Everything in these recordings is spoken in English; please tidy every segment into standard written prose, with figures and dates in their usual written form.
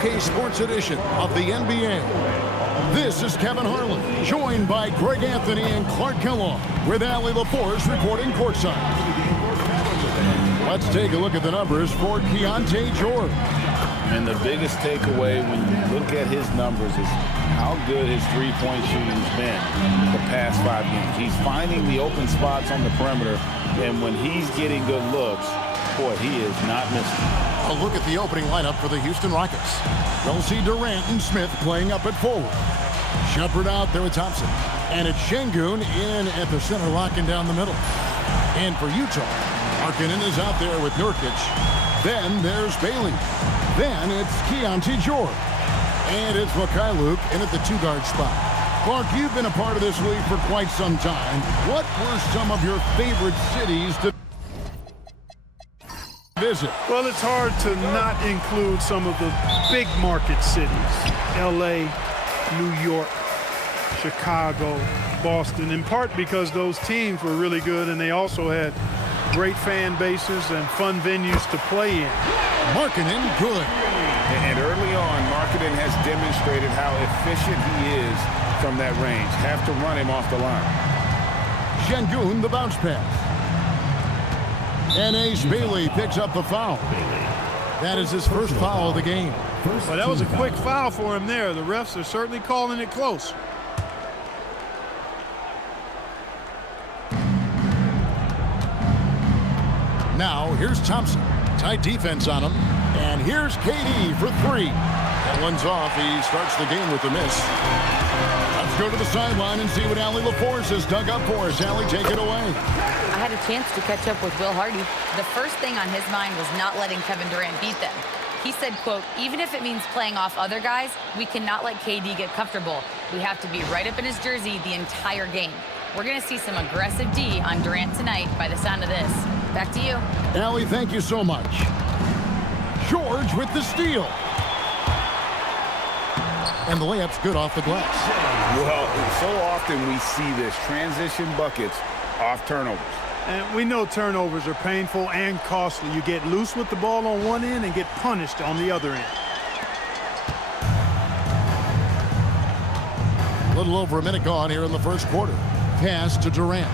2K Sports Edition of the NBA. This is Kevin Harlan, joined by Greg Anthony and Clark Kellogg, with Allie LaForce recording courtside. Let's take a look at the numbers for Keontae George. And the biggest takeaway when you look at his numbers is how good his three-point shooting's been the past 5 games. He's finding the open spots on the perimeter, and when he's getting good looks, boy, he is not missing. A look at the opening lineup for the Houston Rockets. They'll see Durant and Smith playing up at forward. Shepard out there with Thompson. And it's Şengün in at the center, locking down the middle. And for Utah, Markkanen is out there with Nurkic. Then there's Bailey. Then it's Keontae George. And it's Luka in at the two-guard spot. Clark, you've been a part of this league for quite some time. What were some of your favorite cities to visit? Well, it's hard to not include some of the big market cities. LA, New York, Chicago, Boston, in part because those teams were really good and they also had great fan bases and fun venues to play in. Markkanen good. And early on, Markkanen has demonstrated how efficient he is from that range. Have to run him off the line. Şengün, the bounce pass. And Ace Bailey picks up the foul. That is his first foul of the game. Well, that was a quick foul for him there. The refs are certainly calling it close. Now, here's Thompson. Tight defense on him. And here's KD for three. That one's off. He starts the game with a miss. Let's go to the sideline and see what Allie LaForce has dug up for us. Allie, take it away. I had a chance to catch up with Will Hardy. The first thing on his mind was not letting Kevin Durant beat them. He said, quote, even if it means playing off other guys, we cannot let KD get comfortable. We have to be right up in his jersey the entire game. We're going to see some aggressive D on Durant tonight by the sound of this. Back to you. Allie, thank you so much. George with the steal. And the layup's good off the glass. Well, so often we see this transition buckets off turnovers. And we know turnovers are painful and costly. You get loose with the ball on one end and get punished on the other end. A little over a minute gone here in the first quarter. Pass to Durant.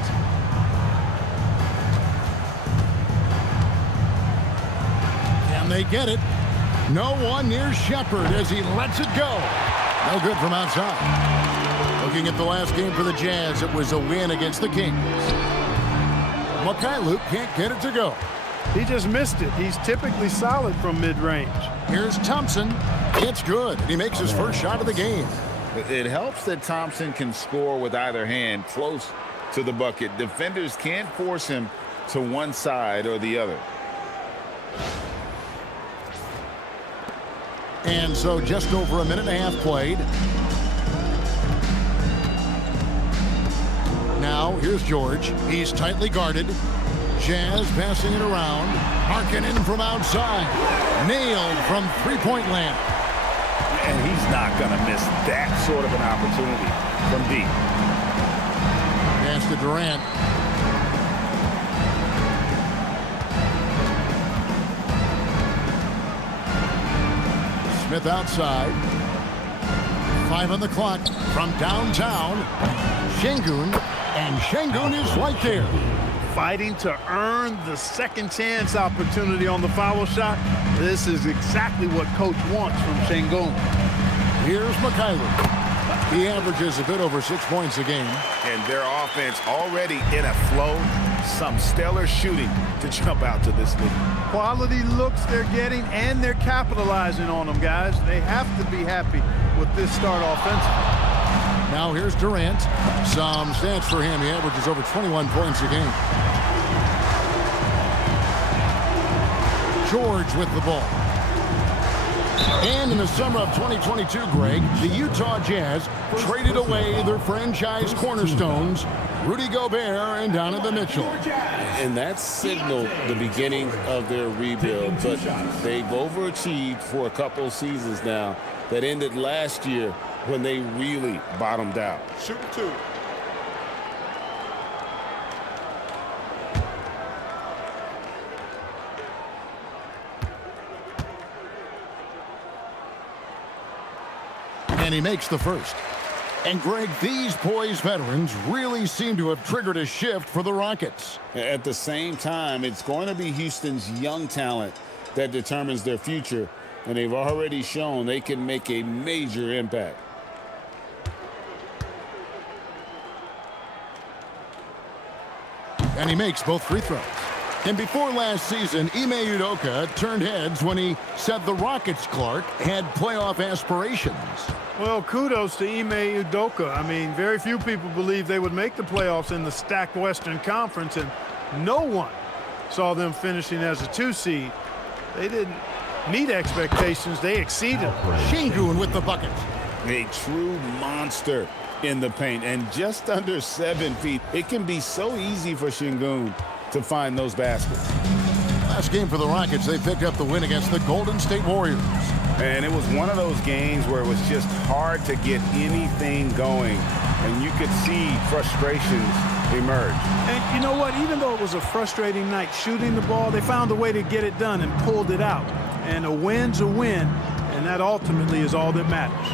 Can they get it? No one near Shepard as he lets it go. No good from outside. Looking at the last game for the Jazz, it was a win against the Kings. Luka can't get it to go. He just missed it. He's typically solid from mid-range. Here's Thompson. It's good. He makes his first shot of the game. It helps that Thompson can score with either hand close to the bucket. Defenders can't force him to one side or the other. And so just over a minute and a half played. Now here's George. He's tightly guarded. Jazz passing it around. Markkanen from outside. Nailed from three-point land. And he's not going to miss that sort of an opportunity from deep. Pass to Durant. Smith outside. 5 on the clock from downtown. Şengün, and Şengün is right there. Fighting to earn the second chance opportunity on the foul shot. This is exactly what coach wants from Şengün. Here's Mikhailuk. He averages a bit over 6 points a game. And their offense already in a flow. Some stellar shooting to jump out to this league. Quality looks they're getting, and they're capitalizing on them, guys. They have to be happy with this start offensively. Now here's Durant. Some stats for him. He averages over 21 points a game. George with the ball. And in the summer of 2022, Greg, the Utah Jazz traded away their franchise cornerstones, Rudy Gobert and Donovan Mitchell. And that signaled the beginning of their rebuild, but they've overachieved for a couple of seasons now that ended last year when they really bottomed out. Shooting two. And he makes the first. And, Greg, these poised veterans really seem to have triggered a shift for the Rockets. At the same time, it's going to be Houston's young talent that determines their future, and they've already shown they can make a major impact. And he makes both free throws. And before last season, Ime Udoka turned heads when he said the Rockets, Clark, had playoff aspirations. Well, kudos to Ime Udoka. I mean, very few people believe they would make the playoffs in the stacked Western Conference, and no one saw them finishing as a 2 seed. They didn't meet expectations. They exceeded. Şengün with the bucket. A true monster in the paint, and just under 7 feet. It can be so easy for Şengün to find those baskets. Last game for the Rockets, they picked up the win against the Golden State Warriors. And it was one of those games where it was just hard to get anything going, and you could see frustrations emerge. And you know what? Even though it was a frustrating night shooting the ball, they found a way to get it done and pulled it out. And a win's a win, and that ultimately is all that matters.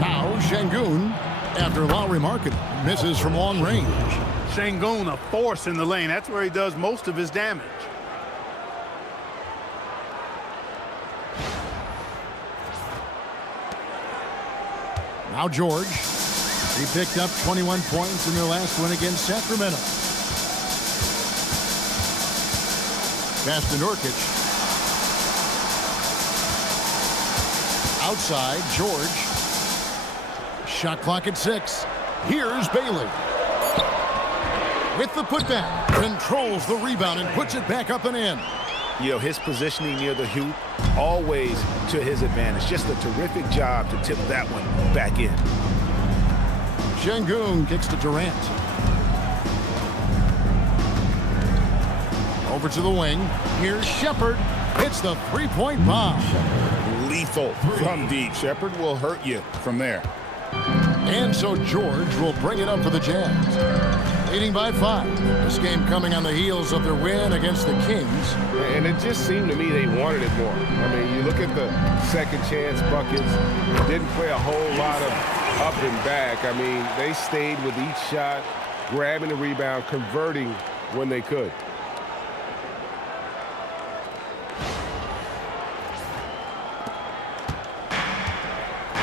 Now Şengün, after Lowry Markkanen misses from long range. Şengün, a force in the lane. That's where he does most of his damage. Now George. He picked up 21 points in their last win against Sacramento. Pass to Nurkic. Outside, George. Shot clock at 6. Here's Bailey. With the putback. Controls the rebound and puts it back up and in. You know, his positioning near the hoop, always to his advantage. Just a terrific job to tip that one back in. Şengün kicks to Durant. Over to the wing. Here's Shepherd. Hits the three-point bomb. Lethal from deep. Shepherd will hurt you from there. And so George will bring it up for the Jazz. Leading by 5. This game coming on the heels of their win against the Kings. And it just seemed to me they wanted it more. I mean, you look at the second chance buckets, didn't play a whole lot of up and back. I mean, they stayed with each shot, grabbing the rebound, converting when they could.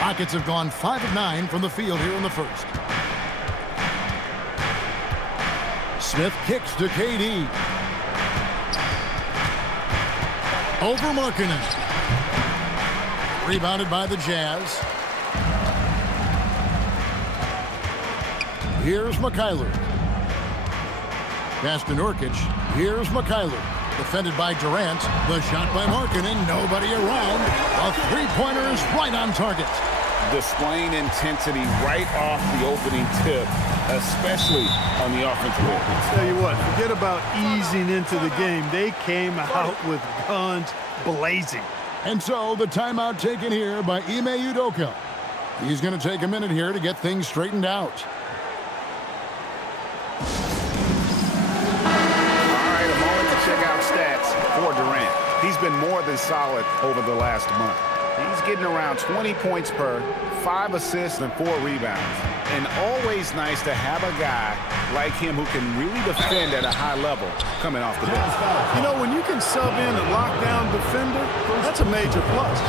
Rockets have gone 5 of 9 from the field here in the first. Smith kicks to KD. Over Markkanen. Rebounded by the Jazz. Here's Mikhailuk. Pass to Nurkic. Here's Mikhailuk. Defended by Durant. The shot by Markkanen. Nobody around. A three-pointer is right on target. Displaying intensity right off the opening tip, especially on the offensive end. Tell you what, forget about easing into the game. They came out with guns blazing. And so the timeout taken here by Ime Udoka. He's going to take a minute here to get things straightened out. All right, a moment to check out stats for Durant. He's been more than solid over the last month. He's getting around 20 points per, 5 assists, and 4 rebounds. And always nice to have a guy like him who can really defend at a high level coming off the bench. You know, when you can sub in a lockdown defender, that's a major plus.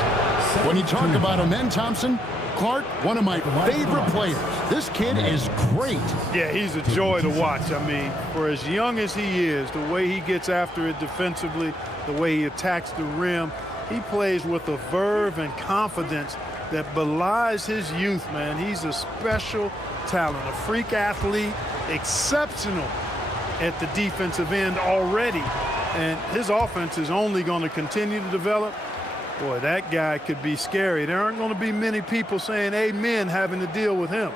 When you talk about Amen Thompson, Clark, one of my favorite players. This kid is great. Yeah, he's a joy to watch. I mean, for as young as he is, the way he gets after it defensively, the way he attacks the rim, he plays with a verve and confidence that belies his youth, man. He's a special talent, a freak athlete, exceptional at the defensive end already. And his offense is only going to continue to develop. Boy, that guy could be scary. There aren't going to be many people saying amen having to deal with him.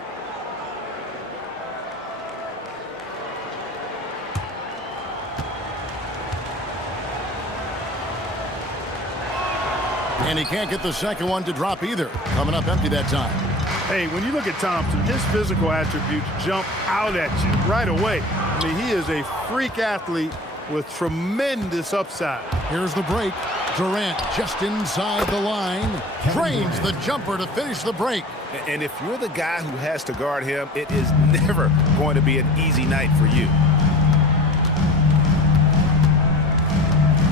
And he can't get the second one to drop either. Coming up empty that time. Hey, when you look at Thompson, his physical attributes jump out at you right away. I mean, he is a freak athlete with tremendous upside. Here's the break. Durant just inside the line. Drains the jumper to finish the break. And if you're the guy who has to guard him, it is never going to be an easy night for you.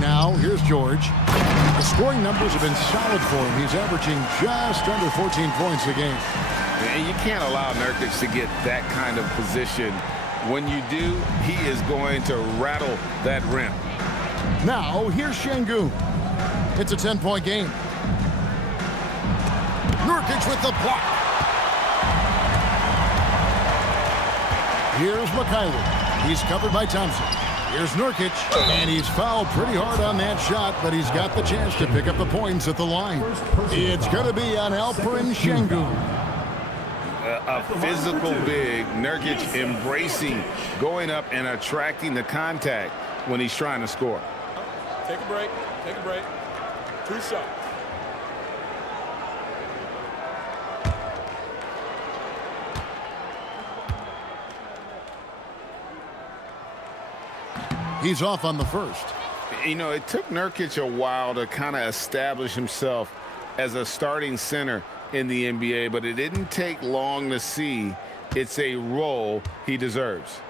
Now, here's George. The scoring numbers have been solid for him. He's averaging just under 14 points a game. And you can't allow Nurkic to get that kind of position. When you do, he is going to rattle that rim. Now, here's Şengün. It's a 10-point game. Nurkic with the block. Here's Mikhailuk. He's covered by Thompson. Here's Nurkic, and he's fouled pretty hard on that shot, but he's got the chance to pick up the points at the line. It's going to be on Alperen Şengün. A physical big. Nurkic embracing, going up and attracting the contact when he's trying to score. Take a break. Take a break. 2 shots. He's off on the first. You know, it took Nurkic a while to kind of establish himself as a starting center in the NBA, but it didn't take long to see it's a role he deserves.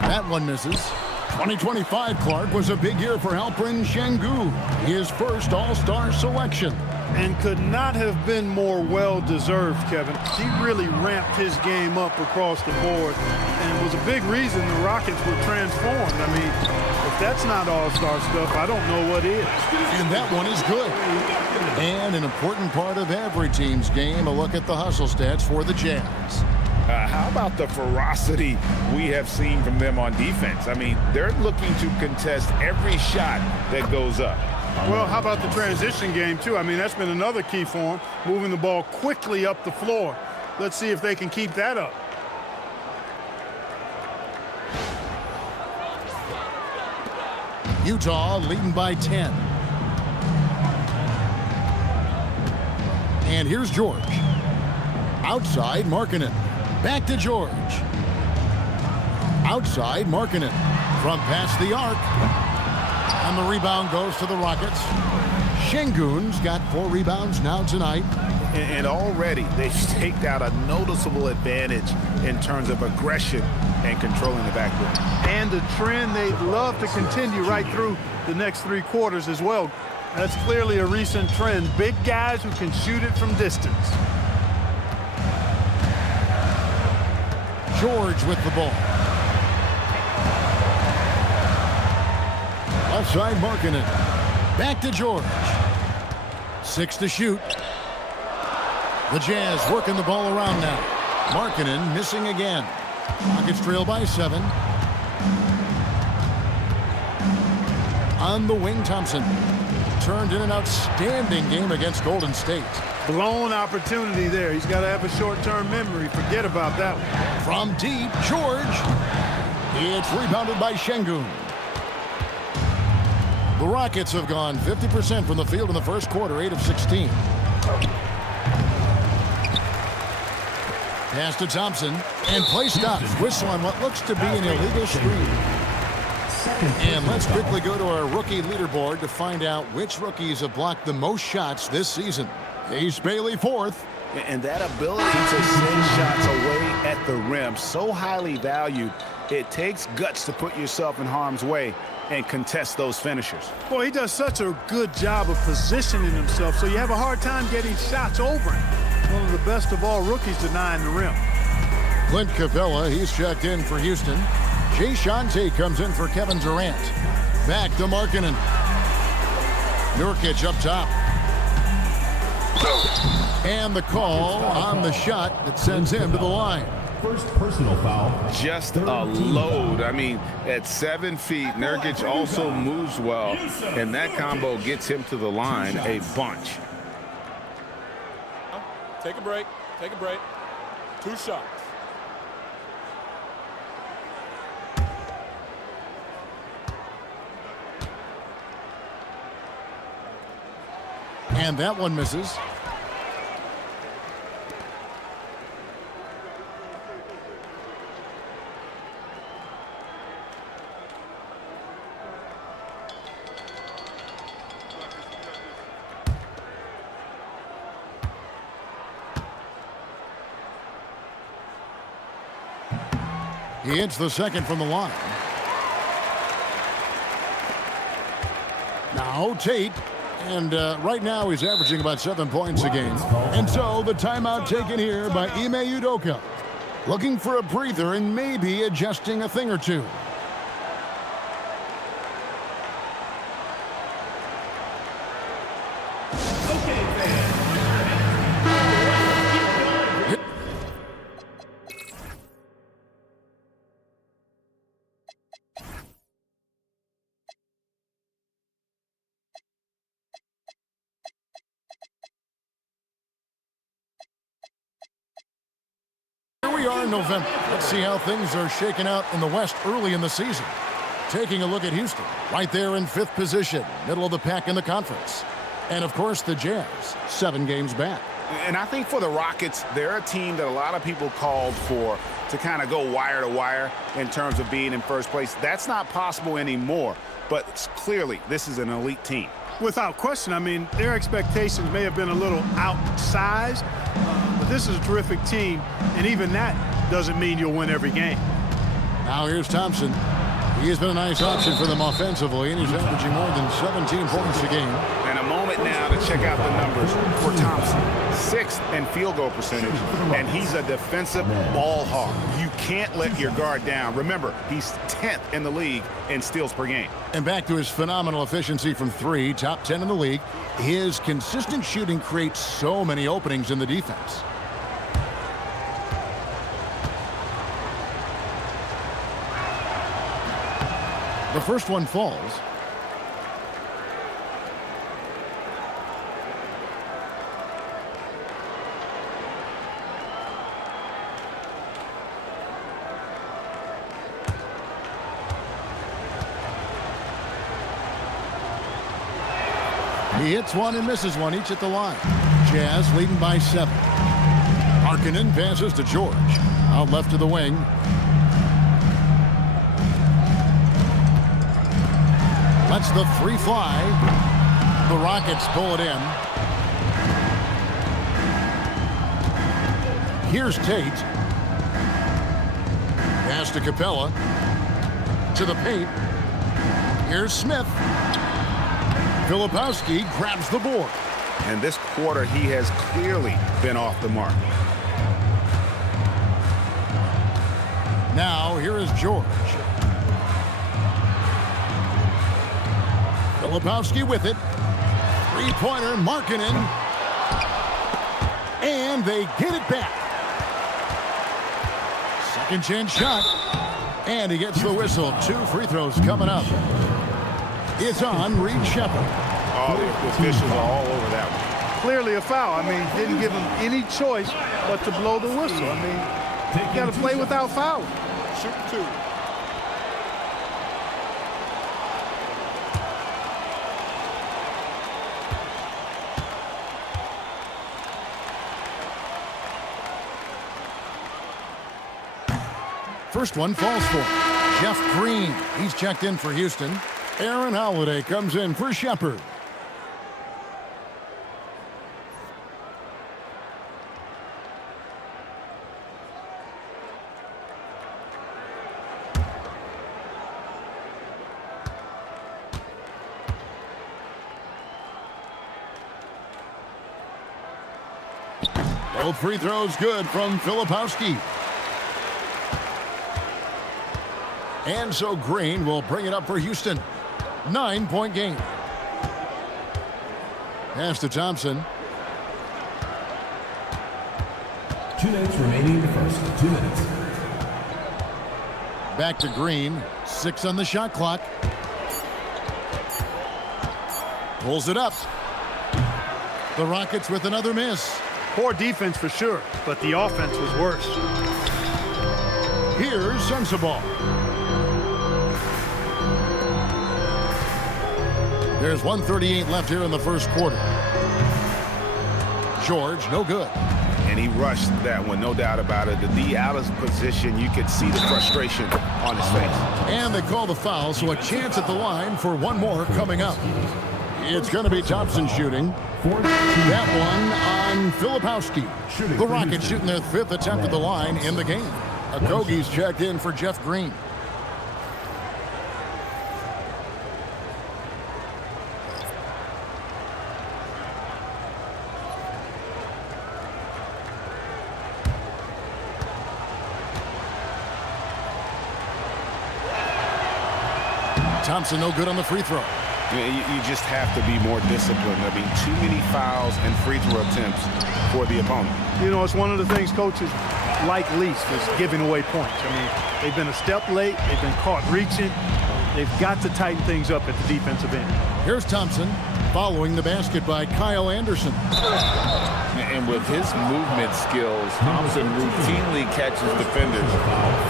That one misses. 2025, Clark, was a big year for Alperen Şengün, his first All-Star selection. And could not have been more well-deserved, Kevin. He really ramped his game up across the board and was a big reason the Rockets were transformed. I mean, if that's not all-star stuff, I don't know what is. And that one is good. And an important part of every team's game, a look at the hustle stats for the Jazz. How about the ferocity we have seen from them on defense? I mean, they're looking to contest every shot that goes up. Well, how about the transition game, too? I mean, that's been another key for them, moving the ball quickly up the floor. Let's see if they can keep that up. Utah leading by 10. And here's George. Outside, Markkanen. Back to George. Outside, Markkanen. From past the arc. And the rebound goes to the Rockets. Şengün's got 4 rebounds now tonight. And already they've staked out a noticeable advantage in terms of aggression and controlling the backcourt. And a trend they'd love to continue right through the next 3 quarters as well. That's clearly a recent trend. Big guys who can shoot it from distance. George with the ball. Left side, Markkanen. Back to George. 6 to shoot. The Jazz working the ball around now. Markkanen missing again. Rockets trail by 7. On the wing, Thompson. Turned in an outstanding game against Golden State. Blown opportunity there. He's got to have a short-term memory. Forget about that one. From deep, George. It's rebounded by Şengün. The Rockets have gone 50% from the field in the first quarter, 8 of 16. Pass to Thompson, and play stops. Whistle on what looks to be an illegal screen. And let's quickly go to our rookie leaderboard to find out which rookies have blocked the most shots this season. Ace Bailey, 4th. And that ability to send shots away at the rim, so highly valued, it takes guts to put yourself in harm's way and contest those finishers. Boy, he does such a good job of positioning himself, so you have a hard time getting shots over him. One of the best of all rookies denying the rim. Clint Capella, he's checked in for Houston. Jay Shante comes in for Kevin Durant. Back to Markkanen. Nurkic up top. And the call on the shot that sends him to the line. First personal foul. Just a load. I mean, at 7 feet, Nurkic also moves well, and that combo gets him to the line a bunch. Take a break. Take a break. 2 shots. And that one misses. He hits the second from the line. Now Tate. And right now he's averaging about 7 points a game. And so the timeout taken here by Ime Udoka. Looking for a breather and maybe adjusting a thing or two. We are in November. Let's see how things are shaking out in the West early in the season. Taking a look at Houston, right there in 5th position, middle of the pack in the conference. And, of course, the Jazz, 7 games back. And I think for the Rockets, they're a team that a lot of people called for to kind of go wire to wire in terms of being in first place. That's not possible anymore, but clearly this is an elite team. Without question. I mean, their expectations may have been a little outsized, but this is a terrific team, and even that doesn't mean you'll win every game. Now here's Thompson. He has been a nice option for them offensively, and he's averaging more than 17 points a game. And a moment now to check out the numbers for Thompson. 6th in field goal percentage, and he's a defensive ball hawk. You can't let your guard down. Remember, he's 10th in the league in steals per game. And back to his phenomenal efficiency from 3, top 10 in the league. His consistent shooting creates so many openings in the defense. The first one falls. He hits one and misses one, each at the line. Jazz leading by 7. Markkanen passes to George. Out left to the wing. Lets the 3 fly. The Rockets pull it in. Here's Tate. Pass to Capella. To the paint. Here's Smith. Filipowski grabs the board. And this quarter, he has clearly been off the mark. Now, here is George. Filipowski with it. 3-pointer, Markkanen. And they get it back. Second chance shot. And he gets the whistle. 2 free throws coming up. It's on Reed Shepherd. Oh, the officials are all over that one. Clearly a foul. I mean, didn't give him any choice but to blow the whistle. I mean, you got to play without fouling. Shoot 2. First one falls for Jeff Green. He's checked in for Houston. Aaron Holiday comes in for Shepherd. Both free throws good from Filipowski. And so Green will bring it up for Houston. 9-point game. Pass to Thompson. 2 minutes remaining in the first. 2 minutes. Back to Green. 6 on the shot clock. Pulls it up. The Rockets with another miss. Poor defense for sure, but the offense was worse. Here's Sensabaugh. There's 1:38 left here in the first quarter. George, no good. And he rushed that one, no doubt about it. To be out of position, you could see the frustration on his face. And they call the foul, so a chance at the line for one more coming up. It's going to be Thompson shooting. That one on Filipowski. The Rockets shooting their 5th attempt at the line in the game. Okogie's checked in for Jeff Green. Thompson no good on the free throw. You just have to be more disciplined. I mean, too many fouls and free throw attempts for the opponent. You know, it's one of the things coaches like least is giving away points. I mean, they've been a step late. They've been caught reaching. They've got to tighten things up at the defensive end. Here's Thompson following the basket by Kyle Anderson. And with his movement skills, Thompson routinely catches defenders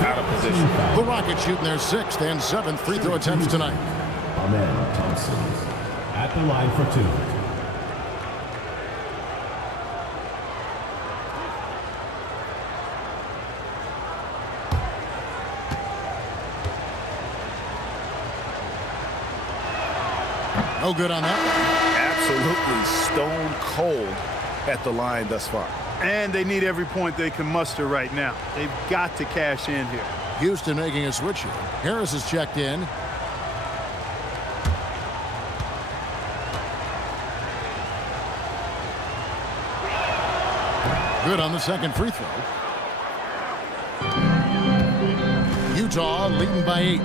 out of position. The Rockets shooting their 6th and 7th free throw attempts tonight. Amen Thompson at the line for 2. No good on that. Absolutely stone cold at the line thus far. And they need every point they can muster right now. They've got to cash in here. Houston making a switch here. Harris is checked in. Good on the second free throw. Utah leading by 8.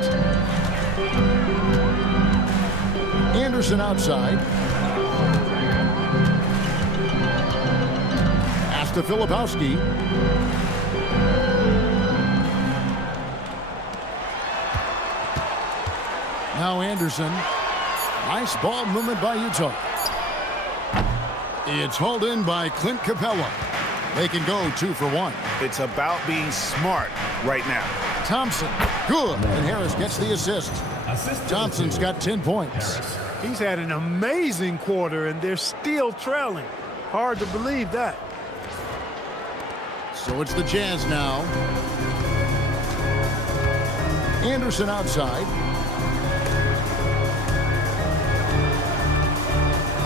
Anderson outside. Pass to Filipowski. Now Anderson. Nice ball movement by Utah. It's hauled in by Clint Capella. They can go 2 for 1. It's about being smart right now. Thompson, good, and Harris gets the assist. Thompson's got 10 points. He's had an amazing quarter, and they're still trailing. Hard to believe that. So it's the Jazz now. Anderson outside.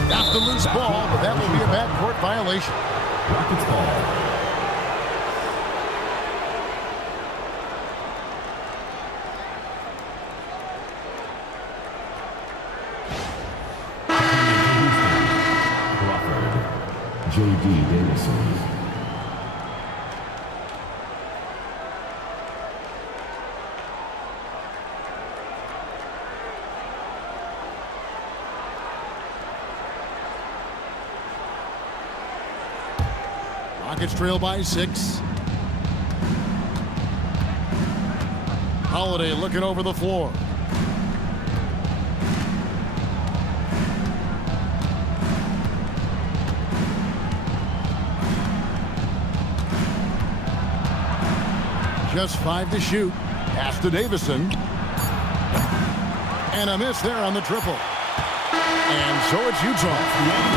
Got the loose ball, but that will be a backcourt violation. Rockets ball. J.D. Davison. Rockets trail by 6. Holiday looking over the floor. Just 5 to shoot. Pass to Davison. And a miss there on the triple. And so it's Utah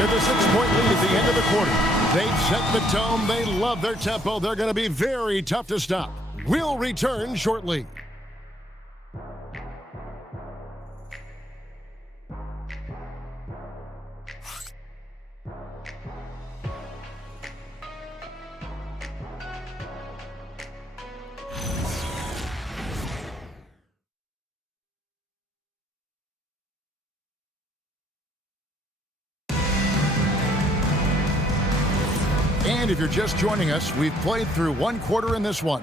with a 6-point lead at the end of the quarter. They've set the tone. They love their tempo. They're going to be very tough to stop. We'll return shortly. And if you're just joining us, we've played through 1 quarter in this one.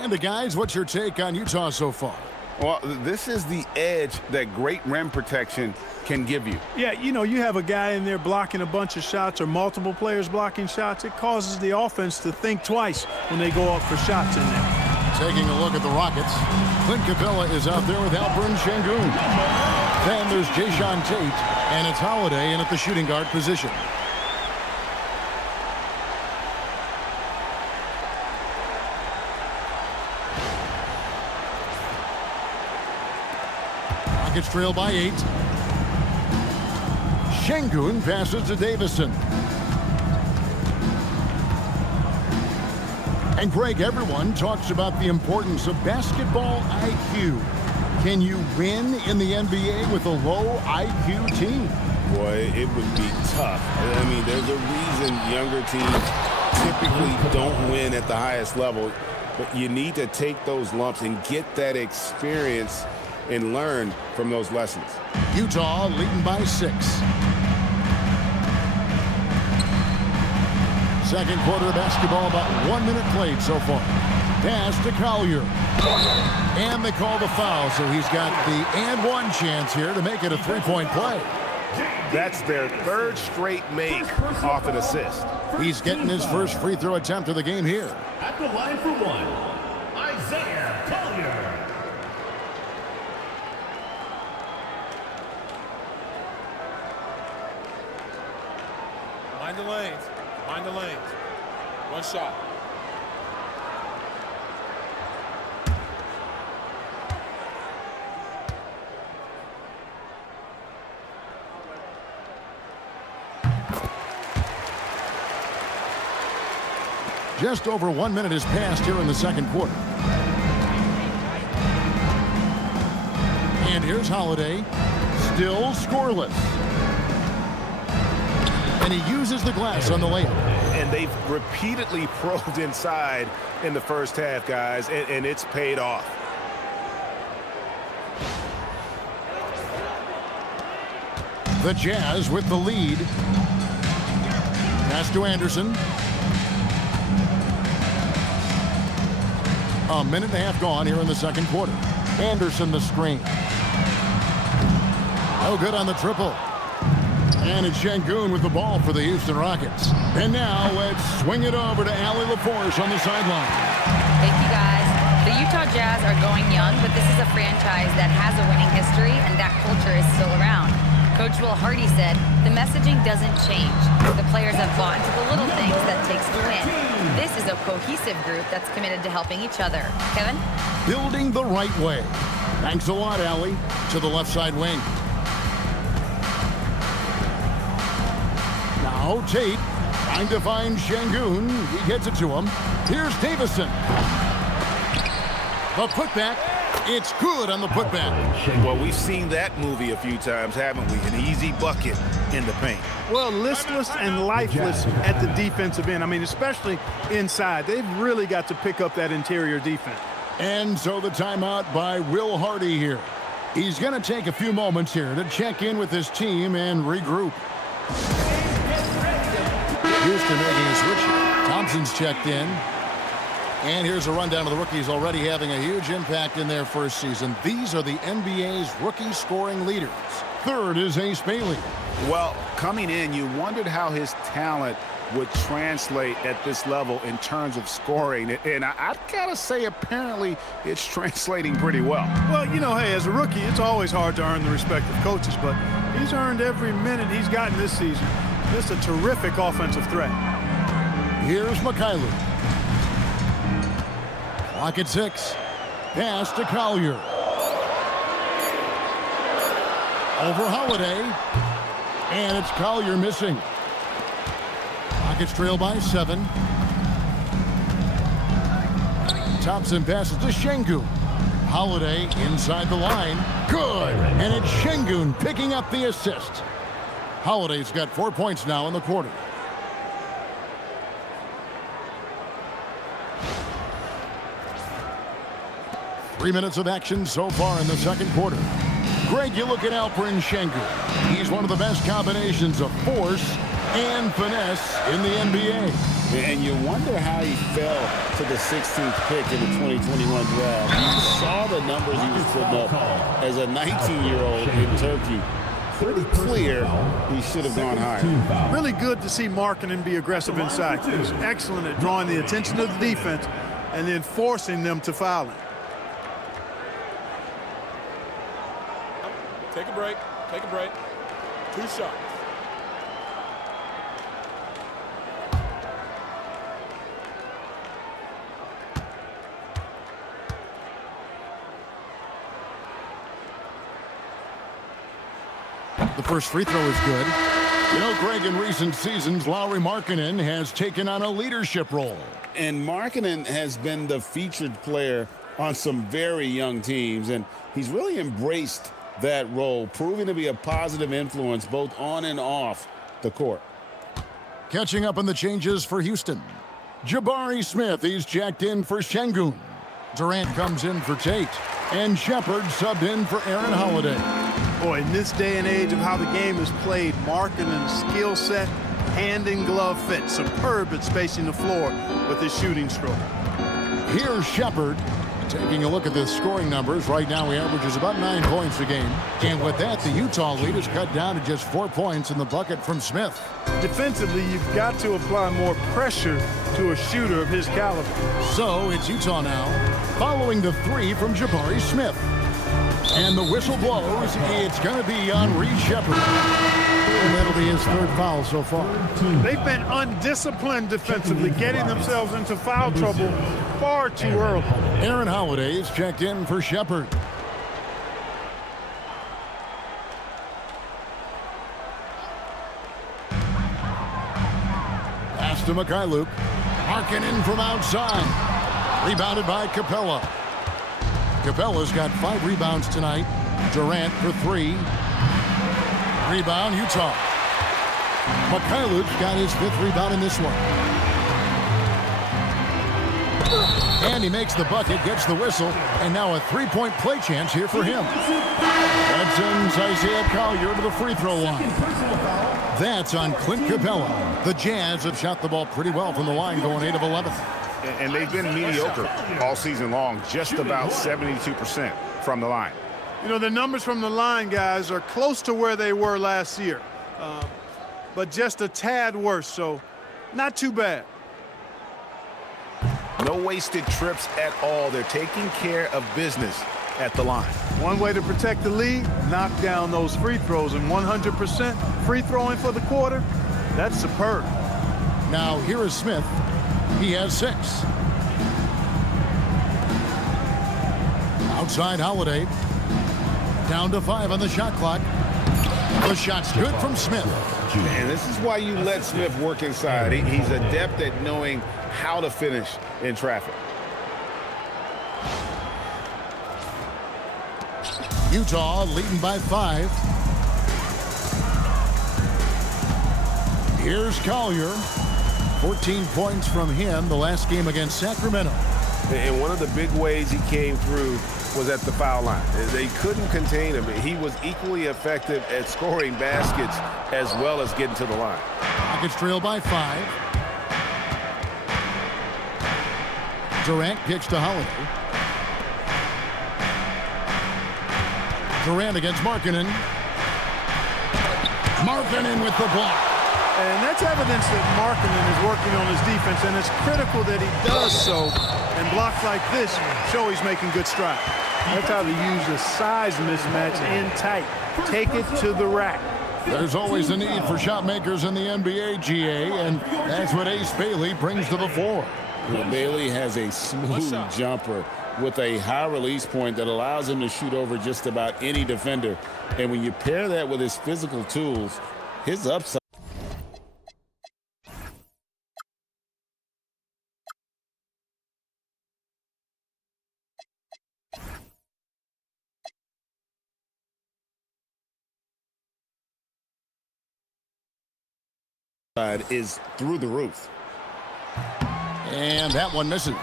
And guys, what's your take on Utah so far? Well, this is the edge that great rim protection can give you. Yeah, you know, you have a guy in there blocking a bunch of shots or multiple players blocking shots. It causes the offense to think twice when they go up for shots in there. Taking a look at the Rockets, Clint Capella is out there with Alperen Şengün. Then there's Jayshawn Tate, and it's Holiday in at the shooting guard position. Rockets trail by 8. Şengün passes to Davison. And Greg, everyone talks about the importance of basketball IQ. Can you win in the NBA with a low IQ team? Boy, it would be tough. I mean, there's a reason younger teams typically don't win at the highest level. but you need to take those lumps and get that experience and learn from those lessons. Utah leading by 6. Second quarter of basketball, about 1 minute played so far. Pass to Collier. And they call the foul, so he's got the and one chance here to make it a three-point play. That's their third straight make off an assist. He's getting his first free throw attempt of the game here. At the line for one, Isaiah Collier. Mind the lanes. Mind the lanes. One shot. Just over 1 minute has passed here in the second quarter. And here's Holiday, still scoreless. And he uses the glass on the layup. And they've repeatedly probed inside in the first half, guys, and it's paid off. The Jazz with the lead. Pass to Anderson. A minute and a half gone here in the second quarter. Anderson the screen. No good on the triple. And it's Şengün with the ball for the Houston Rockets. And now let's swing it over to Allie LaForce on the sideline. Thank you, guys. The Utah Jazz are going young, but this is a franchise that has a winning history, and that culture is still around. Coach Will Hardy said, the messaging doesn't change. The players have bought into the little things that takes to win. This is a cohesive group that's committed to helping each other. Kevin? Building the right way. Thanks a lot, Allie. To the left side wing. Now Tate trying to find Şengün. He gets it to him. Here's Davison. The putback. It's good on the putback. Well, we've seen that movie a few times, haven't we? An easy bucket in the paint. Well, listless and lifeless at the defensive end. I mean, especially inside. They've really got to pick up that interior defense. And so the timeout by Will Hardy here. He's going to take a few moments here to check in with his team and regroup. Houston making a switch. Thompson's checked in. And here's a rundown of the rookies already having a huge impact in their first season. These are the NBA's rookie scoring leaders. Third is Ace Bailey. Well, coming in, you wondered how his talent would translate at this level in terms of scoring. And I've got to say, apparently, it's translating pretty well. Well, you know, hey, as a rookie, it's always hard to earn the respect of coaches, but he's earned every minute he's gotten this season. Just a terrific offensive threat. Here's Mikhailuk. Clock at 6. Pass to Collier. Over Holiday. And it's Collier missing. Rockets trail by 7. Thompson passes to Şengün. Holiday inside the line. Good. And it's Şengün picking up the assist. Holiday's got 4 points now in the quarter. Three minutes of action so far in the second quarter. Greg, you look at Alperen Şengün. He's one of the best combinations of force and finesse in the NBA. And you wonder how he fell to the 16th pick in the 2021 draft. You saw the numbers he was putting up as a 19-year-old in Turkey. Pretty clear he should have gone higher. Really good to see Markkanen be aggressive inside. He's excellent at drawing the attention of the defense and then forcing them to foul him. Take a break. Take a break. 2 shots. The first free throw is good. You know, Greg, in recent seasons, Lauri Markkanen has taken on a leadership role. And Markkanen has been the featured player on some very young teams, and he's really embraced that role, proving to be a positive influence both on and off the court. Catching up on the changes for Houston. Jabari Smith, he's checked in for Şengün. Durant comes in for Tate. And Shepard subbed in for Aaron Holiday. Boy, in this day and age of how the game is played, Markkanen's skill set, hand and glove fit, superb at spacing the floor with his shooting stroke. Here's Shepard. Taking a look at the scoring numbers, right now he averages about 9 points a game. And with that, the Utah lead is cut down to just 4 points in the bucket from Smith. Defensively, you've got to apply more pressure to a shooter of his caliber. So it's Utah now, following the 3 from Jabari Smith. And the whistle blows. It's going to be on Reed Shepard. And that'll be his 3rd foul so far. They've been undisciplined defensively, getting themselves into foul trouble far too early. Aaron Holiday is checked in for Shepard. Pass to Mikhailuk. Markkanen from outside. Rebounded by Capella. Capella's got 5 rebounds tonight. Durant for 3. Rebound, Utah. Mikhailuk got his 5th rebound in this one. And he makes the bucket, gets the whistle, and now a 3-point play chance here for him. That sends Isaiah Collier to the free throw line. That's on Clint Capella. The Jazz have shot the ball pretty well from the line, going 8 of 11. And they've been mediocre all season long, just about 72% from the line. You know, the numbers from the line, guys, are close to where they were last year, but just a tad worse, so not too bad. No wasted trips at all. They're taking care of business at the line. One way to protect the lead, knock down those free throws, and 100% free throwing for the quarter, that's superb. Now here is Smith. He has 6. Outside Holiday. Down to 5 on the shot clock. The shot's good from Smith. And this is why you let Smith work inside. He's adept at knowing how to finish in traffic. Utah leading by 5. Here's Collier. 14 points from him the last game against Sacramento. And one of the big ways he came through was at the foul line. They couldn't contain him. He was equally effective at scoring baskets as well as getting to the line. Rockets trail by 5. Durant kicks to Holiday. Durant against Markkanen. Markkanen with the block. And that's evidence that Markkanen is working on his defense, and it's critical that he does so. And blocks like this show he's making good strides. That's how they use a size mismatch in tight. Take it to the rack. There's always a need for shot makers in the NBA, GA, and that's what Ace Bailey brings to the floor. Well, Bailey has a smooth jumper with a high release point that allows him to shoot over just about any defender. And when you pair that with his physical tools, his upside is through the roof. And that one misses.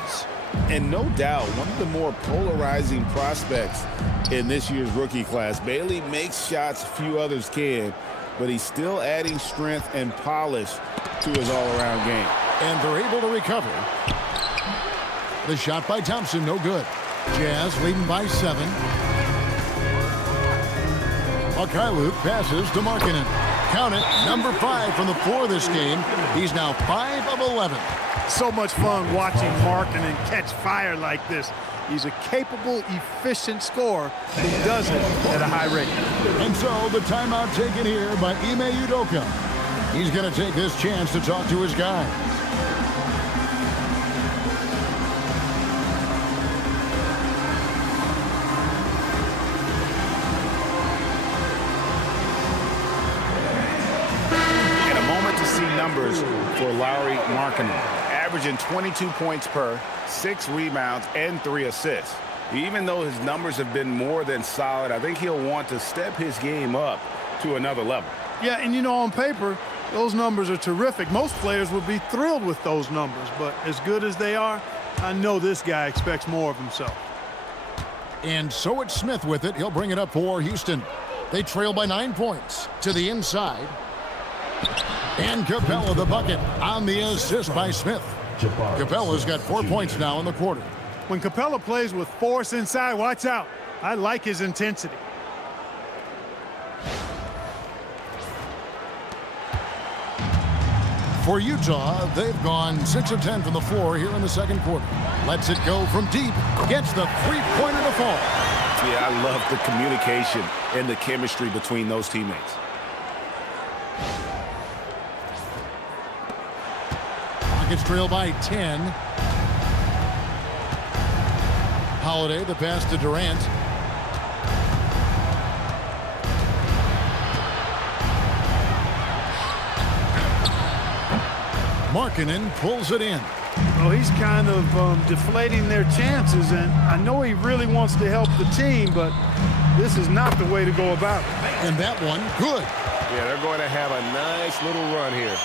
And no doubt, one of the more polarizing prospects in this year's rookie class. Bailey makes shots few others can, but he's still adding strength and polish to his all-around game. And they're able to recover. The shot by Thompson, no good. Jazz leading by 7. Mikhailuk passes to Markkanen. Count it, number 5 from the floor this game. He's now 5 of 11. So much fun watching Markkanen catch fire like this. He's a capable, efficient scorer who does it at a high rate. And so the timeout taken here by Ime Udoka. He's going to take this chance to talk to his guys. Numbers for Lauri Markkanen, averaging 22 points per, 6 rebounds, and 3 assists. Even though his numbers have been more than solid, I think he'll want to step his game up to another level. Yeah, and you know, on paper, Those numbers are terrific. Most players would be thrilled with those numbers, but as good as they are, I know this guy expects more of himself. And so it's Smith with it. He'll bring it up for Houston. They trail by 9 points to the inside. And Capella the bucket on the assist by Smith. Capella's got 4 points now in the quarter. When Capella plays with force inside, watch out. I like his intensity. For Utah, they've gone 6 of 10 from the floor here in the second quarter. Lets it go from deep. Gets the three-pointer to fall. Yeah, I love the communication and the chemistry between those teammates. Rockets trail by 10. Holiday, the pass to Durant. Markkanen pulls it in. Well, he's kind of deflating their chances, and I know he really wants to help the team, but this is not the way to go about it. And that one, good. Yeah, they're going to have a nice little run here.